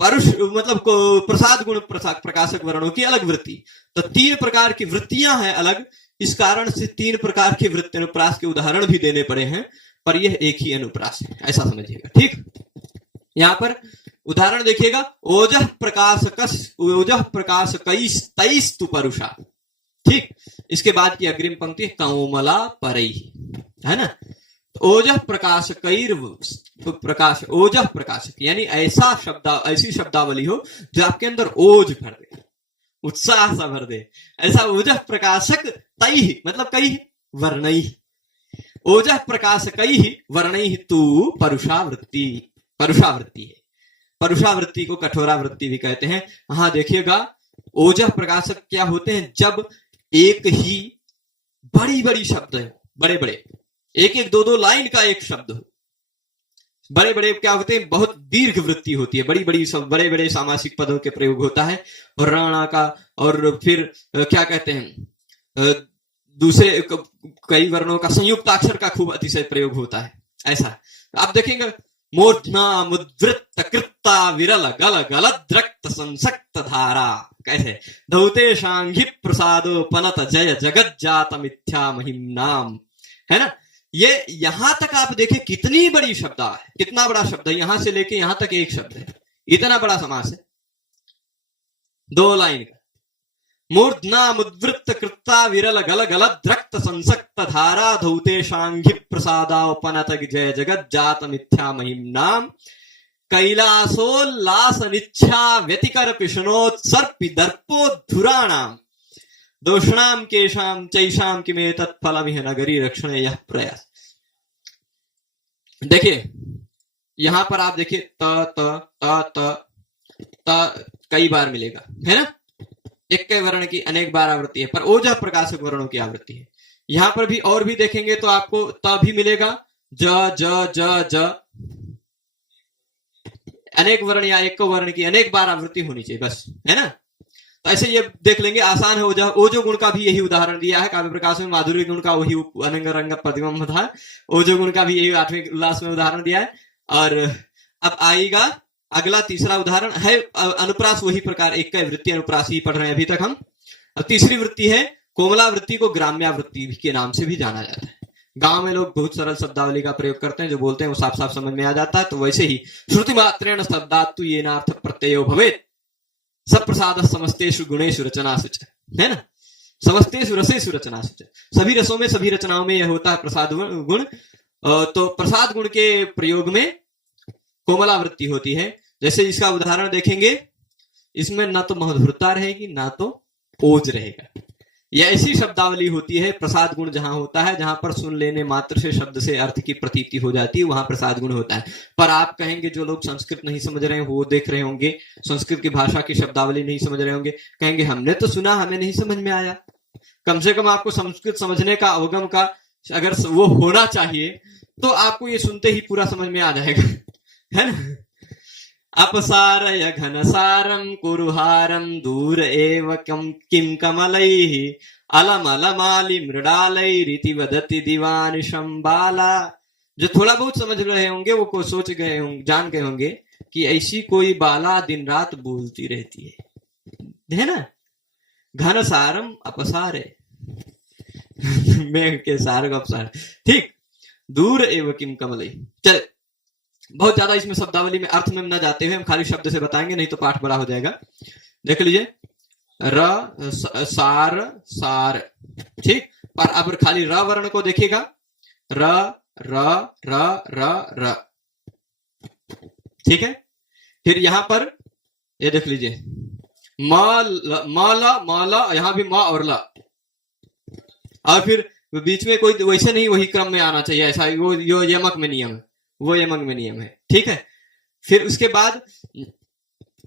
परुष मतलब प्रसाद गुण प्रकाशक वर्णों की अलग वृत्ति। तो तीन प्रकार की वृत्तियां हैं अलग, इस कारण से तीन प्रकार के वृत्ति अनुप्रास के उदाहरण भी देने पड़े हैं, पर यह एक ही अनुप्रास है, ऐसा समझिएगा, ठीक। यहां पर उदाहरण देखिएगा, ओजः प्रकाशकैस्तैस्तु परुषा, ठीक। इसके बाद की अग्रिम पंक्ति कौमला परैहि, है ना। ओजः ओजः प्रकाशक यानी ऐसी शब्दावली हो जो आपके अंदर ओज भर दे, उत्साह सा भर दे, ऐसा ओजः प्रकाशक तैहि मतलब कई वर्णैहि, ओजः प्रकाशकैहि वर्णैहि तु परुषावृत्ति है। परुषावृत्ति को कठोरा वृत्ति भी कहते हैं। हाँ देखिएगा, ओजः प्रकाशक क्या होते हैं, जब एक ही बड़ी बड़ी शब्द है, बड़े बड़े एक एक दो लाइन का एक शब्द हो, बड़े बड़े क्या होते हैं, बहुत दीर्घ वृत्ति होती है, बड़े बड़े सामासिक पदों के प्रयोग होता है, और राणा का, और फिर क्या कहते हैं, दूसरे कई वर्णों का संयुक्त अक्षर का खूब अतिशय प्रयोग होता है। ऐसा आप देखेंगे, मूर्धना मुद्वृत्त कृत्ता विरल गल गलद्रक्त संसक्त धारा, कैसे धौते शांघि प्रसादो पनत जय जगत जात मिथ्या महिम नाम, है ना। ये यहां तक आप देखें कितनी बड़ी शब्दा है, कितना बड़ा शब्द है, यहां से लेके यहां तक एक शब्द है, इतना बड़ा समास है, दो लाइन का। मूर्धना मुद्वृत्त कृत्ता विरल गल गलद्रक्त संसक्त धारा धौते शांघि प्रसादापनत जय जगत जात मिथ्या महिम नाम कैलासोल्लास निच्छा व्यतिकर पिशनोत्सर्पि दर्पोद्धुराणाम दोषणाम केशाम चैशाम किमे तत्फलमिह नगरी रक्षण यह प्रयास। देखिए यहां पर आप देखिए त कई बार मिलेगा, है ना। एक के वर्ण की अनेक बार आवृत्ति है, पर ओजः प्रकाशक वर्णों की आवृत्ति है। यहां पर भी और भी देखेंगे तो आपको त भी मिलेगा, ज अनेक वर्ण या एक वर्ण की अनेक बार आवृत्ति होनी चाहिए बस, है ना। तो ऐसे ये देख लेंगे, आसान है। ओजो गुण का भी यही उदाहरण दिया है काव्य प्रकाश में, माधुर्य गुण का वही अनंग रंग प्रतिबंध था, ओजो गुण का भी यही 8वें उल्लास में उदाहरण दिया है। और अब आएगा अगला तीसरा उदाहरण है अनुप्रास, वही प्रकार एक का वृत्ति अनुप्रास ही पढ़ रहे हैं अभी तक हम। अब तीसरी वृत्ति है कोमला वृत्ति, को ग्राम्यावृत्ति के नाम से भी जाना जाता है। गांव में लोग बहुत सरल शब्दावली का प्रयोग करते हैं, जो बोलते हैं वो साफ साफ समझ में आ जाता है। तो वैसे ही श्रुति मात्रेण शब्दात् तु येनार्थ प्रत्ययो भवेत् सप्रसाद समस्तेषु गुणेषु रचनासु च, है ना। समस्तेषु रसेषु रचनासु च, सभी रसों में सभी रचनाओं में यह होता है प्रसाद गुण। तो प्रसाद गुण के प्रयोग में कोमला वृत्ति होती है। जैसे इसका उदाहरण देखेंगे, इसमें ना तो मधुरता रहेगी ना तो ओज रहेगा। यह ऐसी शब्दावली होती है, प्रसाद गुण जहां होता है, जहां पर सुन लेने मात्र से शब्द से अर्थ की प्रतीति हो जाती है, वहां प्रसाद गुण होता है। पर आप कहेंगे जो लोग संस्कृत नहीं समझ रहे हैं, वो देख रहे होंगे, संस्कृत की भाषा की शब्दावली नहीं समझ रहे होंगे, कहेंगे हमने तो सुना, हमें नहीं समझ में आया। कम से कम आपको संस्कृत समझने का, अवगम का अगर वो होना चाहिए, तो आपको ये सुनते ही पूरा समझ में आ जाएगा, है ना। अपसारय घनसारं कुरुहारं दूर एव किं कमलैः अलमलमाली मृडालैरिति वदति दीवानिशं बाला। जो थोड़ा बहुत समझ रहे होंगे वो को सोच गए होंगे, जान गए होंगे कि ऐसी कोई बाला दिन रात बोलती रहती है ना। घनसारम अपसारे मेघ के सार अपसार, ठीक। दूर एव किम कमलैः। चल, बहुत ज्यादा इसमें शब्दावली में अर्थ में न जाते हुए हम खाली शब्द से बताएंगे, नहीं तो पाठ बड़ा हो जाएगा। देख लीजिए, र सार सार, ठीक। पर अब खाली र वर्ण को देखिएगा, र र र र र, ठीक है। फिर यहां पर ये देख लीजिए, म ल, यहां भी म और ल, और फिर बीच में कोई वैसे नहीं, वही क्रम में आना चाहिए, ऐसा वो यमक में नियम है, वो यमक में नियम है, ठीक है। फिर उसके बाद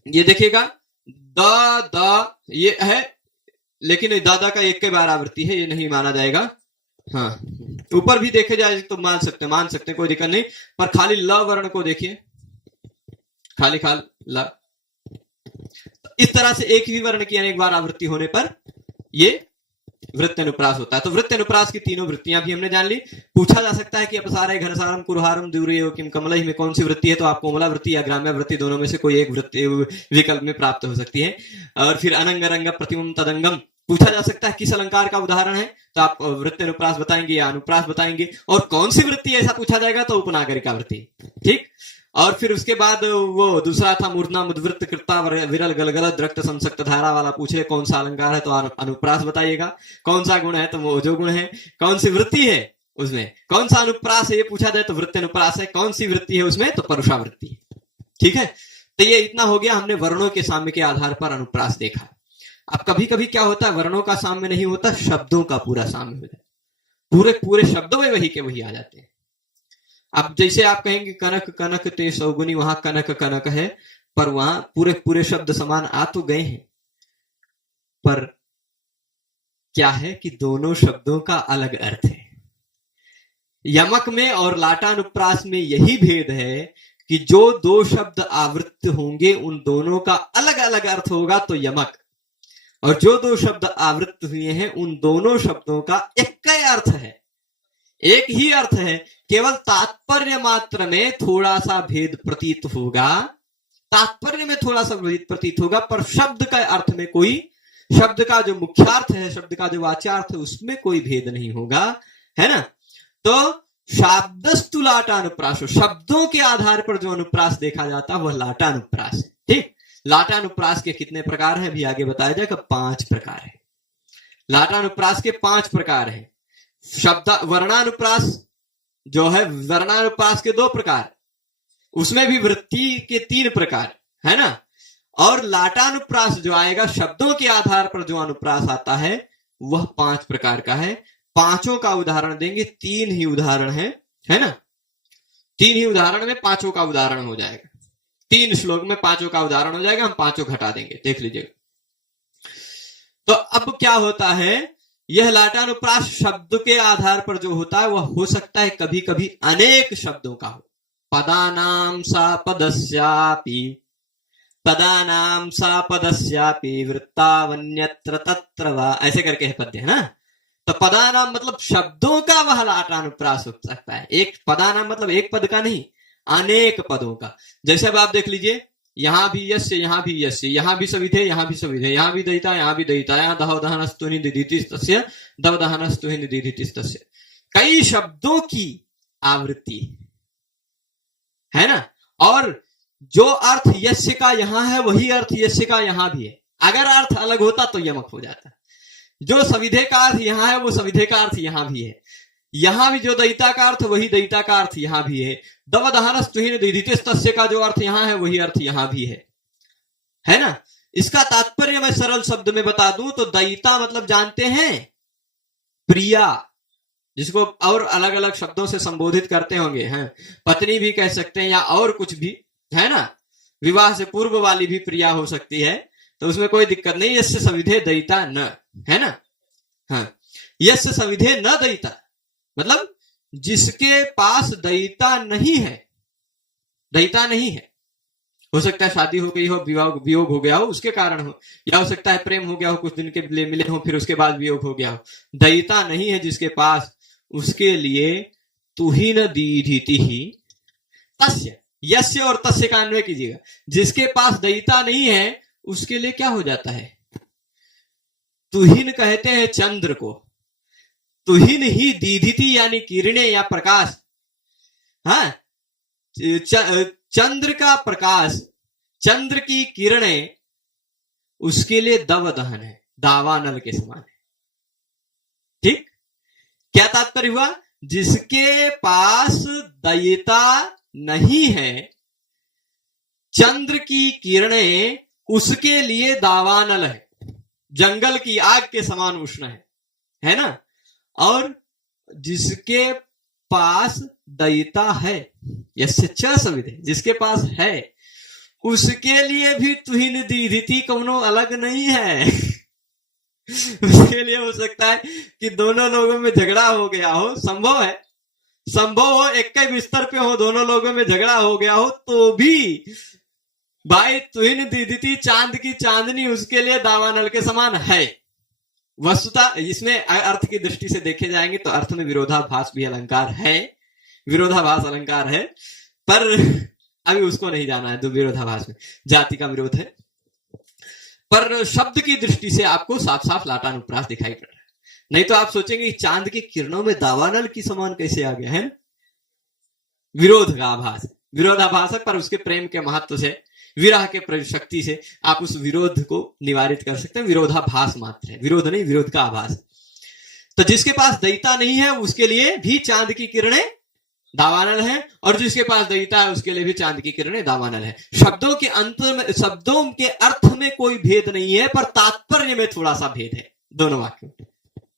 ये देखिएगा, द ये है, लेकिन दादा का एक के बार आवृत्ति है, ये नहीं माना जाएगा। हाँ, ऊपर भी देखे जाए तो मान सकते कोई दिक्कत नहीं, पर खाली ल वर्ण को देखिए, खाली ल। इस तरह से एक ही वर्ण की अनेक बार आवृत्ति होने पर ये वृत्त अनुप्रास होता है। तो वृत्त अनुप्रास की तीनों वृत्तियां भी हमने जान ली। पूछा जा सकता है कि अपसारे घनसारम कुरहारम दूरे किम कमलैः में कौन सी वृत्ति है, तो आपको कोमला वृत्ति या ग्राम्य वृत्ति दोनों में से कोई एक वृत्ति विकल्प में प्राप्त हो सकती है। और फिर अनंग रंग प्रतिमम तदंगम पूछा जा सकता है किस अलंकार का उदाहरण है, तो आप वृत्त अनुप्रास बताएंगे या अनुप्रास बताएंगे। और कौन सी वृत्ति ऐसा पूछा जाएगा तो उपनागरिका वृत्ति, ठीक। और फिर उसके बाद वो दूसरा था मूर्धना मुद्वृत्त कृता विरल गलगल द्रक्त संसक्त धारा वाला, पूछ रहे कौन सा अलंकार है तो अनुप्रास बताइएगा, कौन सा गुण है तो वो जो गुण है, कौन सी वृत्ति है उसमें, कौन सा अनुप्रास है ये पूछा जाए तो वृत्त अनुप्रास है, कौन सी वृत्ति है उसमें तो परुषा वृत्ति है, ठीक है। तो ये इतना हो गया, हमने वर्णों के साम्य के आधार पर अनुप्रास देखा। अब कभी कभी क्या होता है, वर्णों का साम्य नहीं होता, शब्दों का पूरा साम्य हो जाता है, पूरे पूरे शब्दों में वही के वही आ जाते हैं। अब जैसे आप कहेंगे कनक कनक ते सौगुनी, वहां कनक कनक है, पर वहां पूरे पूरे शब्द समान आ तो गए हैं, पर क्या है कि दोनों शब्दों का अलग अर्थ है। यमक में और लाटानुप्रास में यही भेद है कि जो दो शब्द आवृत्त होंगे उन दोनों का अलग अलग अर्थ होगा तो यमक, और जो दो शब्द आवृत्त हुए हैं उन दोनों शब्दों का एक ही अर्थ है, एक ही अर्थ है, केवल तात्पर्य मात्र में थोड़ा सा भेद प्रतीत होगा, तात्पर्य में थोड़ा सा भेद प्रतीत होगा, पर शब्द का अर्थ में कोई, शब्द का जो मुख्यार्थ है, शब्द का जो वाच्यार्थ है, उसमें कोई भेद नहीं होगा, है ना। तो शाब्दस्तु लाटानुप्रास, शब्दों के आधार पर जो अनुप्रास देखा जाता है वह लाटानुप्रास है, ठीक। लाटानुप्रास के कितने प्रकार हैं अभी आगे बताया जाएगा, 5 प्रकार है। लाटानुप्रास के 5 प्रकार है। शब्द वर्णानुप्रास जो है, वर्णानुप्रास के 2 प्रकार, उसमें भी वृत्ति के 3 प्रकार, है ना। और लाटानुप्रास जो आएगा, शब्दों के आधार पर जो अनुप्रास आता है वह 5 प्रकार का है। पांचों का उदाहरण देंगे, 3 ही उदाहरण है ना, 3 ही उदाहरण में 5 का उदाहरण हो जाएगा, 3 श्लोक में 5 का उदाहरण हो जाएगा, हम 5 घटा देंगे, देख लीजिएगा। तो अब क्या होता है, यह लाटानुप्रास शब्द के आधार पर जो होता है वह हो सकता है कभी कभी अनेक शब्दों का हो। पदानाम सा पदस्यापि, पदानाम सा पदस्यापि वृत्तावन्यत्र तत्र वा, ऐसे करके है पद्य, है ना। तो पदानाम मतलब शब्दों का वह लाटानुप्रास हो सकता है। एक पदानाम मतलब एक पद का नहीं, अनेक पदों का। जैसे अब आप देख लीजिए, यहां भी यस्य, यहां भी यस्य, यहां भी सविधे, यहां भी सविधे, यहां भी दयिता, यहां भी दयिता, यहां दहदहनस्तु निदितिस्तस्य, दवदहनस्तु निदितिस्तस्य। कई शब्दों की आवृत्ति है ना। और जो अर्थ यस्य का यहां है वही अर्थ यस्य का यहां भी है। अगर अर्थ अलग होता तो यमक हो जाता। जो सविधे का अर्थ यहां है वो सविधे का अर्थ यहां भी है। यहां भी जो दयिता का अर्थ वही दयिता का अर्थ यहां भी है। दवदहनस्तु निदितिस्तस्य का जो अर्थ यहां है वही अर्थ यहां भी है ना। इसका तात्पर्य मैं सरल शब्द में बता दूं तो दयिता मतलब जानते हैं प्रिया, जिसको और अलग अलग शब्दों से संबोधित करते होंगे, हैं पत्नी भी कह सकते हैं या और कुछ भी, है ना, विवाह से पूर्व वाली भी प्रिया हो सकती है, तो उसमें कोई दिक्कत नहीं। यस्य सविधे दयिता न, है ना, हाँ, यस्य सविधे न दयिता मतलब जिसके पास दयिता नहीं है, दयिता नहीं है, हो सकता है शादी हो गई हो, विवाह वियोग हो गया हो उसके कारण हो, या हो सकता है प्रेम हो गया हो, कुछ दिन के लिए मिले हो फिर उसके बाद वियोग हो गया हो, दयिता नहीं है जिसके पास, उसके लिए तुहिन दीधिति ही तस्य, यस्य और तस्य का अन्वय कीजिएगा, जिसके पास दयिता नहीं है उसके लिए क्या हो जाता है, तुहिन कहते हैं चंद्र को, तुहिन ही दीधिति यानी किरणें या प्रकाश, हाँ, चंद्र का प्रकाश, चंद्र की किरणें उसके लिए दव दहन है, दावानल के समान है। ठीक, क्या तात्पर्य हुआ, जिसके पास दयिता नहीं है, चंद्र की किरणें उसके लिए दावानल है, जंगल की आग के समान उष्ण है ना, और जिसके पास दयिता है, यस्य च सविधे, जिसके पास है उसके लिए भी तुहिन दीधिति कौनो अलग नहीं है। उसके लिए हो सकता है कि दोनों लोगों में झगड़ा हो गया हो, संभव है, संभव हो एक ही बिस्तर पे हो, दोनों लोगों में झगड़ा हो गया हो, तो भी भाई तुहिन दीधिति चांद की चांदनी उसके लिए दावानल के समान है। वस्तुतः इसमें अर्थ की दृष्टि से देखे जाएंगे तो अर्थ में विरोधाभास भी अलंकार है, विरोधाभास अलंकार है, पर अभी उसको नहीं जाना है, तो विरोधाभास में जाति का विरोध है, पर शब्द की दृष्टि से आपको साफ साफ लाटानुप्रास दिखाई पड़ रहा है। नहीं तो आप सोचेंगे चांद की किरणों में दावानल की समान कैसे आ गया है, विरोध का आभास, विरोधाभासक, पर उसके प्रेम के महत्व से, विरह के शक्ति से आप उस विरोध को निवारित कर सकते हैं। विरोधाभास मात्र है, विरोध नहीं, विरोध का आभास। तो जिसके पास दयिता नहीं है उसके लिए भी चांद की किरणें दावानल है, और जिसके पास दयिता है उसके लिए भी चांद की किरणें दावानल है। शब्दों के अंत में, शब्दों के अर्थ में कोई भेद नहीं है, पर तात्पर्य में थोड़ा सा भेद है दोनों वाक्यों में,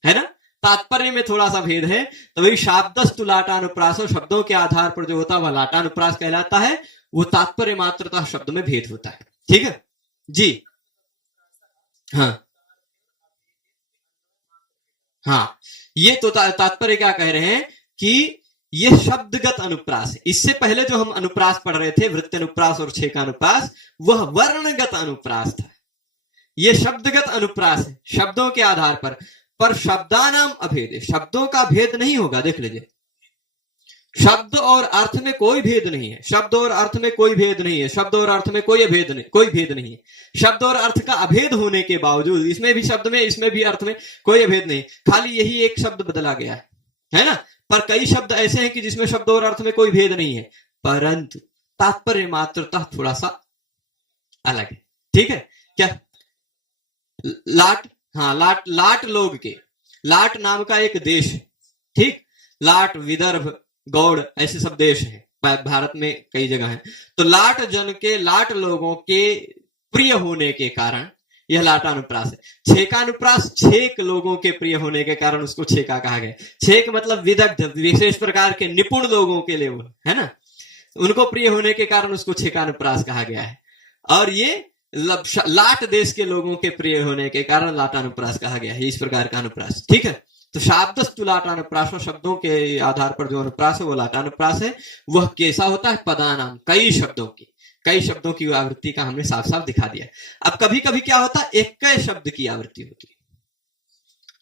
है ना, तात्पर्य में थोड़ा सा भेद है। तो वही शाब्दस्तु लाटानुप्रास, शब्दों के आधार पर जो होता है वह लाटानुप्रास कहलाता है, वो तात्पर्य मात्रता शब्द में भेद होता है। ठीक है जी, हाँ हाँ, ये तो तात्पर्य क्या कह रहे हैं कि ये शब्दगत अनुप्रास है। इससे पहले जो हम अनुप्रास पढ़ रहे थे, वृत्त अनुप्रास और छेका अनुप्रास, वह वर्णगत अनुप्रास था। ये शब्दगत अनुप्रास है, शब्दों के आधार पर शब्दानाम अभेद है, शब्दों का भेद नहीं होगा। देख लीजिए, शब्द और अर्थ में कोई भेद नहीं है, शब्द और अर्थ में कोई भेद नहीं है, शब्द और अर्थ में कोई भेद नहीं, कोई भेद नहीं है। शब्द और अर्थ का अभेद होने के बावजूद इसमें भी शब्द में, इसमें भी अर्थ में कोई अभेद नहीं, खाली यही एक शब्द बदला गया है ना। पर कई शब्द ऐसे हैं कि जिसमें शब्द और अर्थ में कोई भेद नहीं है, परंतु तात्पर्य मात्रता थोड़ा सा अलग है। ठीक है क्या, लाट, हाँ, लाट लोग के, लाट नाम का एक देश है, ठीक, लाट, विदर्भ, गौड़, ऐसे सब देश हैं भारत में, कई जगह है। तो लाट जन के, लाट लोगों के प्रिय होने के कारण यह लाटानुप्रास है। छेकानुप्रास छेक लोगों के प्रिय होने के कारण उसको छेका कहा गया। छेक मतलब विदग्ध, विशेष प्रकार के निपुण लोगों के लिए, है ना, उनको प्रिय होने के कारण उसको छेकानुप्रास कहा गया है। और ये लाट देश के लोगों के प्रिय होने के कारण लाटानुप्रास कहा गया है, इस प्रकार का अनुप्रास। ठीक है, तो शाब्दस्तु लाटानुप्रास, शब्दों के आधार पर जो अनुप्रास है वो लाटानुप्रास है। वह कैसा होता है, पदानाम, कई शब्दों की आवृत्ति का हमने साफ साफ दिखा दिया। अब कभी कभी क्या होता है, एक शब्द की आवृत्ति होती है,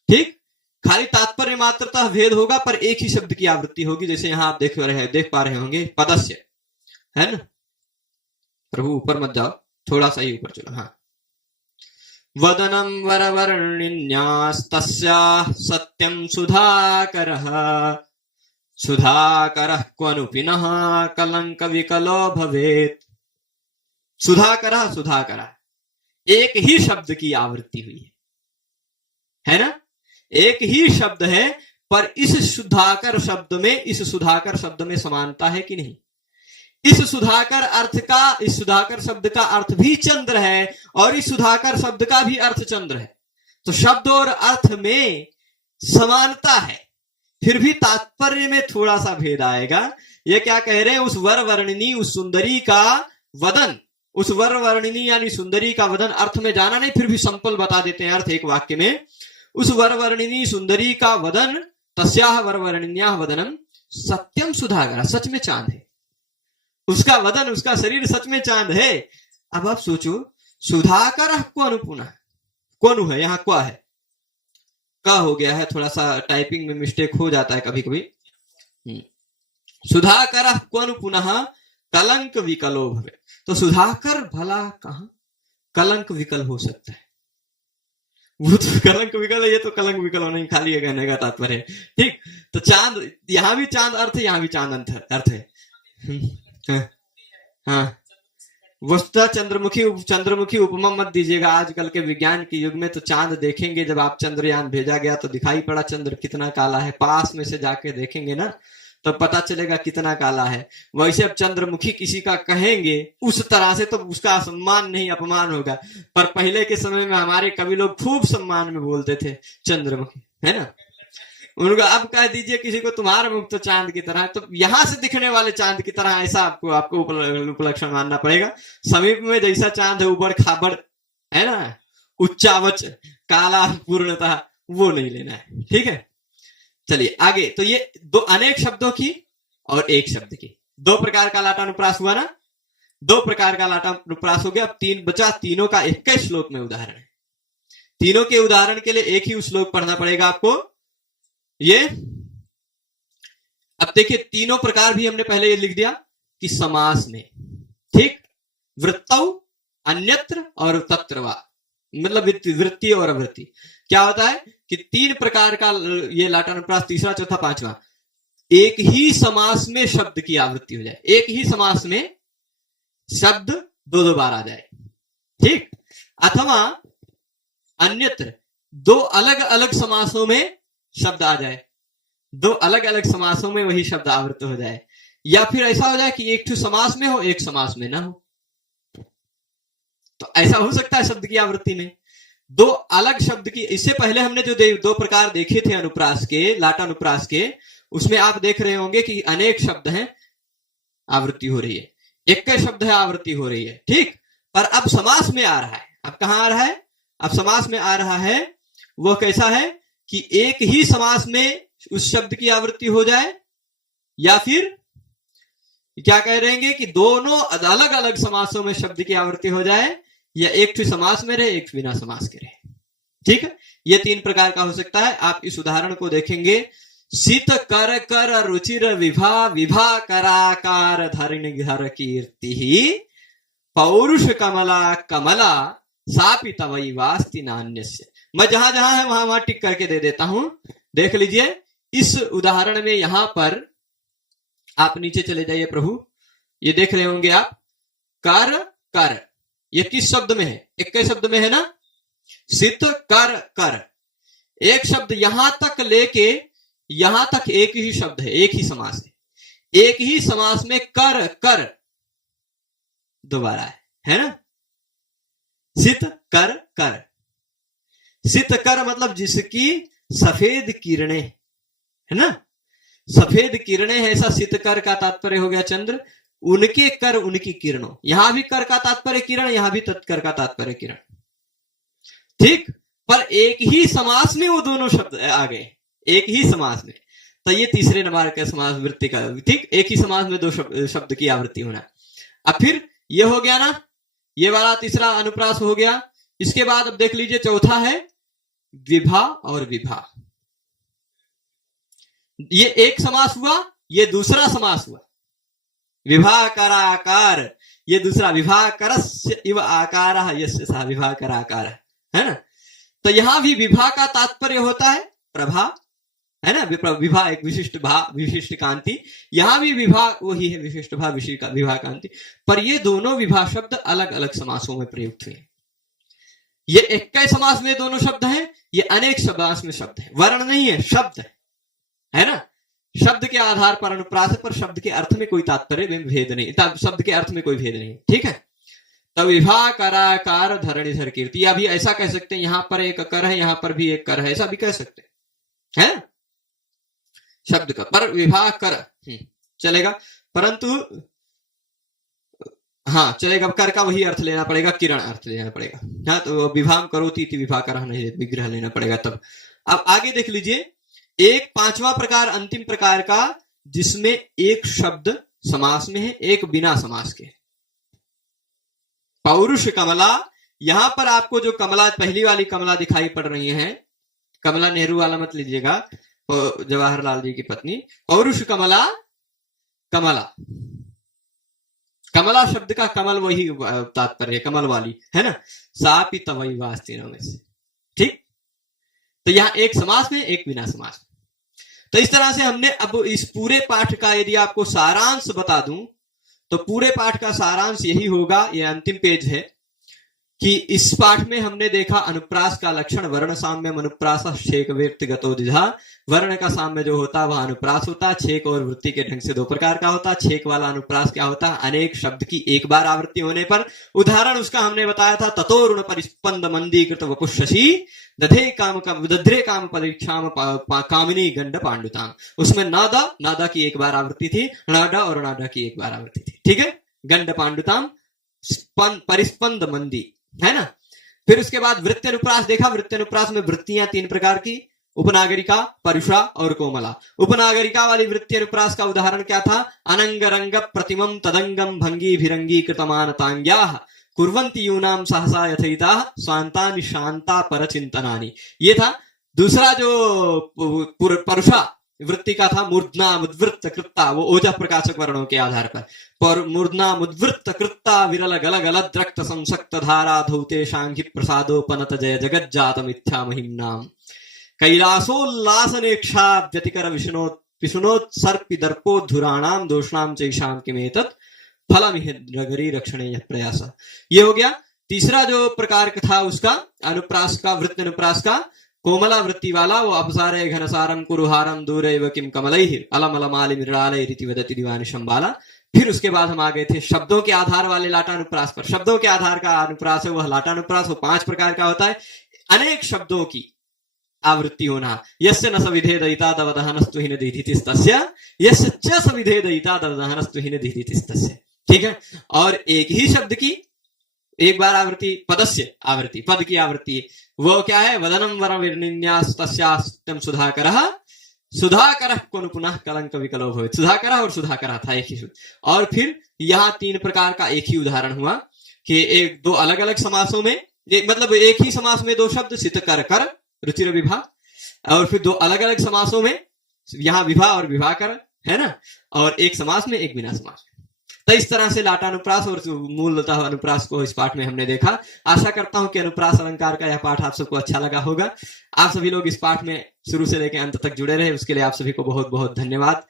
ठीक, खाली तात्पर्य मात्रता भेद होगा पर एक ही शब्द की आवृत्ति होगी। जैसे यहां आप देख पा रहे होंगे पदस्य, है ना, प्रभु ऊपर मत जाओ, थोड़ा सा ही ऊपर चलो, हाँ, वदनम वरवर्णिन्यास्तस्याः सत्यं सुधाकरः, सुधाकरः क्वनु पिनः कलंक विकलो भवेत्। सुधाकरः, सुधाकरः, एक ही शब्द की आवृत्ति हुई है ना, एक ही शब्द है, पर इस सुधाकर शब्द में, इस सुधाकर शब्द में समानता है कि नहीं। इस सुधाकर शब्द का अर्थ भी चंद्र है और इस सुधाकर शब्द का भी अर्थ चंद्र है। तो शब्द और अर्थ में समानता है, फिर भी तात्पर्य में थोड़ा सा भेद आएगा। ये क्या कह रहे हैं, उस वर वर्णिनी उस सुंदरी का वदन, उस वर वर्णिनी यानी सुंदरी का वदन, अर्थ में जाना नहीं, फिर भी संपल बता देते हैं अर्थ एक वाक्य में। उस वर वर्णिनी सुंदरी का वदन, तस्याह वर वर्णिन्याह वदनम सत्यम सुधाकर, सच में चांद है उसका वदन, उसका शरीर सच में चांद है। अब आप सोचो, सुधाकर को अनुपुना कौन है, यहाँ क्या है, का हो गया है, थोड़ा सा टाइपिंग में मिस्टेक हो जाता है कभी कभी। सुधाकर क्वनु पुनः कलंक विकलो भवे, तो सुधाकर भला कहां कलंक विकल हो सकता है, वो तो कलंक विकल है, ये तो कलंक विकल होना ही खाली है कहने का तात्पर्य है। ठीक, तो चांद, यहां भी चांद अर्थ है, यहां भी चांद अर्थ है। हाँ, वस्तुतः चंद्रमुखी उपमा मत दीजिएगा। आजकल के विज्ञान के युग में तो चांद देखेंगे, जब आप चंद्रयान भेजा गया तो दिखाई पड़ा चंद्र कितना काला है, पास में से जाके देखेंगे ना तो पता चलेगा कितना काला है। वैसे अब चंद्रमुखी किसी का कहेंगे उस तरह से तो उसका सम्मान नहीं अपमान होगा, पर पहले के समय में हमारे कवि लोग खूब सम्मान में बोलते थे चंद्रमुखी, है ना। उनका अब कह दीजिए किसी को तुम्हारा मुख तो चांद की तरह, तो यहां से दिखने वाले चांद की तरह ऐसा आपको उपलक्षण मानना पड़ेगा। समीप में जैसा चांद है, उबड़ खाबड़ है ना, उच्चावच काला पूर्णतः, वो नहीं लेना है। ठीक है, चलिए आगे। तो ये दो अनेक शब्दों की और एक शब्द की, दो प्रकार का लाटानुप्रास हुआ ना, दो प्रकार का लाटानुप्रास हो गया। अब तीन बचा, तीनों का 21 श्लोक में उदाहरण है। तीनों के उदाहरण के लिए एक ही श्लोक पढ़ना पड़ेगा आपको। ये अब देखिए, तीनों प्रकार भी हमने पहले ये लिख दिया कि समास में, ठीक, वृत्तौ, अन्यत्र और तत्रवा, मतलब वृत्ति और अवृत्ति। क्या होता है कि तीन प्रकार का ये लाटानुप्रास, तीसरा चौथा पांचवा, एक ही समास में शब्द की आवृत्ति हो जाए, एक ही समास में शब्द दो दो बार आ जाए, ठीक, अथवा अन्यत्र दो अलग अलग समासों में शब्द आ जाए, दो अलग अलग समासों में वही शब्द आवृत्त हो जाए, या फिर ऐसा हो जाए कि एक समास में हो एक समास में ना हो। तो ऐसा हो सकता है शब्द की आवृत्ति में दो अलग शब्द की। इससे पहले हमने जो दो प्रकार देखे थे अनुप्रास के, लाटानुप्रास के, उसमें आप देख रहे होंगे कि अनेक शब्द हैं आवृत्ति हो रही है, एक शब्द है आवृत्ति हो रही है, ठीक। पर अब समास में आ रहा है, अब कहां आ रहा है, अब समास में आ रहा है। वो कैसा है कि एक ही समास में उस शब्द की आवृत्ति हो जाए, या फिर क्या कह रहेंगे कि दोनों अलग अलग समासों में शब्द की आवृत्ति हो जाए, या एक समास में रहे एक बिना समास के रहे, ठीक है। ये तीन प्रकार का हो सकता है। आप इस उदाहरण को देखेंगे, शीत कर कर रुचिर विभा विभा कराकार धरिण घर कीर्ति पौरुष कमला कमला सापि तवई वास्ति नान्यस्य। मैं जहां जहां है वहां वहां टिक करके दे देता हूं, देख लीजिए। इस उदाहरण में यहां पर आप नीचे चले जाइए प्रभु, ये देख रहे होंगे आप, कर कर, ये किस शब्द में है, एक शब्द में है ना, सित कर कर, एक शब्द यहां तक लेके यहां तक एक ही शब्द है, एक ही समास है, एक ही समास में कर कर दोबारा है ना, सित कर कर। सित कर मतलब जिसकी सफेद किरणें, है ना, सफेद किरणें है, ऐसा सित कर का तात्पर्य हो गया चंद्र, उनके कर उनकी किरणों। यहां भी कर का तात्पर्य किरण, यहां भी तत्कर का तात्पर्य किरण, ठीक। पर एक ही समास में वो दोनों शब्द आ गए, एक ही समास में। तो ये तीसरे नंबर का समास वृत्ति का, ठीक, एक ही समास में दो शब्द की आवृत्ति होना। अब फिर ये हो गया ना, ये वाला तीसरा अनुप्रास हो गया। इसके बाद अब देख लीजिए चौथा है विभा और विभा। ये एक समास हुआ, ये दूसरा समास हुआ, विभाकराकार, ये दूसरा, विभाकरस्य इव आकारः यस्य सः विभाकराकारः, है ना। तो यहां भी विभा का तात्पर्य होता है प्रभा, है ना, विभा एक विशिष्ट भा, विशिष्ट कांति। यहां भी विभा वही है, विशिष्ट भा, विभा कांति। पर ये दोनों विभा शब्द अलग अलग समासों में प्रयुक्त हुए। ये एक समास में दोनों शब्द हैं, ये अनेक समास में शब्द है, वर्ण नहीं है, शब्द है ना। शब्द के आधार पर अनुप्रास है, पर शब्द के अर्थ में कोई तात्पर्य में भेद नहीं, शब्द के अर्थ में कोई भेद नहीं, ठीक है। तब विभा कराकार धरणीधर कीर्ति, या भी ऐसा कह सकते हैं यहां पर एक कर है, यहां पर भी एक कर है, ऐसा भी कह सकते हैं, है शब्द का, पर विभा कर चलेगा, परंतु हाँ चलेगा, कर का वही अर्थ लेना पड़ेगा, किरण अर्थ लेना पड़ेगा, हाँ तो विभाम करोति विभा कर नहीं, विग्रह लेना पड़ेगा तब। अब आगे देख लीजिए, एक पांचवा प्रकार अंतिम प्रकार का, जिसमें एक शब्द समास में है, एक बिना समास के। पौरुष कमला, यहां पर आपको जो कमला पहली वाली कमला दिखाई पड़ रही है, कमला नेहरू वाला मत लीजिएगा, जवाहरलाल जी की पत्नी, पौरुष कमला, कमला, कमला शब्द का कमल वही तात्पर्य, कमल वाली है ना, सापी तवई वास्ती में से, ठीक। तो यहां एक समास में, एक बिना समास में। तो इस तरह से हमने अब इस पूरे पाठ का यदि आपको सारांश बता दूं, तो पूरे पाठ का सारांश यही होगा, ये अंतिम पेज है, कि इस पाठ में हमने देखा अनुप्रास का लक्षण, वर्ण साम्यम अनुप्रास छेक व्यक्तिगतो द्विधा, वर्ण का साम्य जो होता है वह अनुप्रास होता है, छेक और वृत्ति के ढंग से दो प्रकार का होता है। छेक वाला अनुप्रास क्या होता है, अनेक शब्द की एक बार आवृत्ति होने पर, उदाहरण उसका हमने बताया था, ततोरुण परिस्पंद मंदीकृत वपुषसी दधे काम परीक्षाम कामिनी गंड पांडुताम, उसमें नादा, नादा की एक बार आवृत्ति थी, नाडा और नाडा की एक बार आवृत्ति थी, ठीक है। गंड पांडुताम, परिस्पंद मंदी, है ना। फिर उसके बाद वृत्ति अनुप्रास देखा, वृत्ति अनुप्रास में वृत्तियां तीन प्रकार की, उपनागरिका, परुषा और कोमला। उपनागरिका वाली वृत्ति अनुप्रास का उदाहरण क्या था, अनंग रंग प्रतिमं तदंगम भंगी भिरंगी कृतमानतांग्याः कुर्वन्ति यूनाम सहसा यथैता स्वांतानि शांता परचिंतनानि, ये था। दूसरा जो परुषा वृत्ति का था, मूर्धना मुद्वृत्त कृत्ता, वो ओजः प्रकाशक वर्णों के आधार पर मूर्धना मुद्वृत्त कृत्ता विरल गल गलद रक्त संसक्त धारा धौते शांघि प्रसादोपनत जय जगत जात मिथ्या महिम्नाम कैलासोल्लासनेक्षा व्यतिकर विष्णोत्सर्पि दर्पोद्धुराणाम दोषणाम चैषाम किमेतत् फलमिह नगरी रक्षणे यः प्रयास। ये हो गया तीसरा जो प्रकार था उसका अनुप्रास का, वृत्ति अनुप्रास का, कोमला वृत्ति वाला, वो अपसारे घनसारम कुरुहारम दूरेव किम कमलैः अलमलमालि मृणालैरिति वदति दिवानिशं बाला। फिर उसके बाद हम आ गए थे शब्दों के आधार वाले लाटानुप्रास पर। शब्दों के आधार का अनुप्रास है वह लाटानुप्रास, वो 5 प्रकार का होता है। अनेक शब्दों की आवृत्ति होना, यस्य न सविधेदयिता तवदहनस्तु हि न दीधितिस्तस्य, यस्य च सविधेदयिता तवदहनस्तु हि न दीधितिस्तस्य, ठीक है। और एक ही शब्द की एक बार आवृत्ति, पदस्य आवृत्ति, पद की आवृत्ति, वो क्या है, वदनम वरम विर्निन्यास्तस्यास्त्यं सुधाकरः, सुधाकरः कुन पुनः कलंक विकलो भवेत्, सुधाकरः और सुधाकरः था एक ही शब्द। और फिर यहाँ 3 प्रकार का एक ही उदाहरण हुआ कि एक दो अलग अलग समासों में, मतलब एक ही समास में 2 शब्द, सित कर कर रुचिर विभा, और फिर 2 अलग अलग समासों में यहाँ विभा और विभा कर, है ना, और एक समास में एक बिना समास। तो इस तरह से लाटानुप्रास और मूलतः अनुप्रास को इस पाठ में हमने देखा। आशा करता हूं कि अनुप्रास अलंकार का यह पाठ आप सबको अच्छा लगा होगा। आप सभी लोग इस पाठ में शुरू से लेकर अंत तक जुड़े रहे, उसके लिए आप सभी को बहुत बहुत धन्यवाद।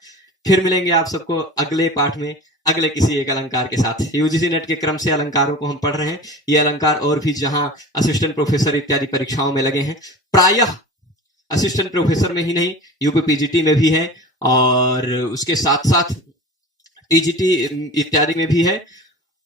फिर मिलेंगे आप सबको अगले पाठ में अगले किसी एक अलंकार के साथ। यूजीसी नेट के क्रम से अलंकारों को हम पढ़ रहे हैं। ये अलंकार और भी जहां असिस्टेंट प्रोफेसर इत्यादि परीक्षाओं में लगे हैं, प्रायः असिस्टेंट प्रोफेसर में ही नहीं, यूपी पीजीटी में भी है, और उसके साथ साथ टीजीटी इत्यादि में भी है,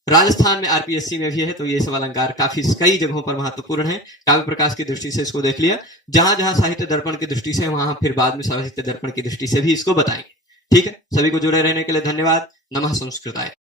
राजस्थान में आरपीएससी में भी है। तो ये सब अलंकार काफी कई जगहों पर महत्वपूर्ण है। काव्य प्रकाश की दृष्टि से इसको देख लिया, जहां जहां साहित्य दर्पण की दृष्टि से, वहां फिर बाद में साहित्य दर्पण की दृष्टि से भी इसको बताएंगे। ठीक है, सभी को जुड़े रहने के लिए धन्यवाद। नमः संस्कृताय।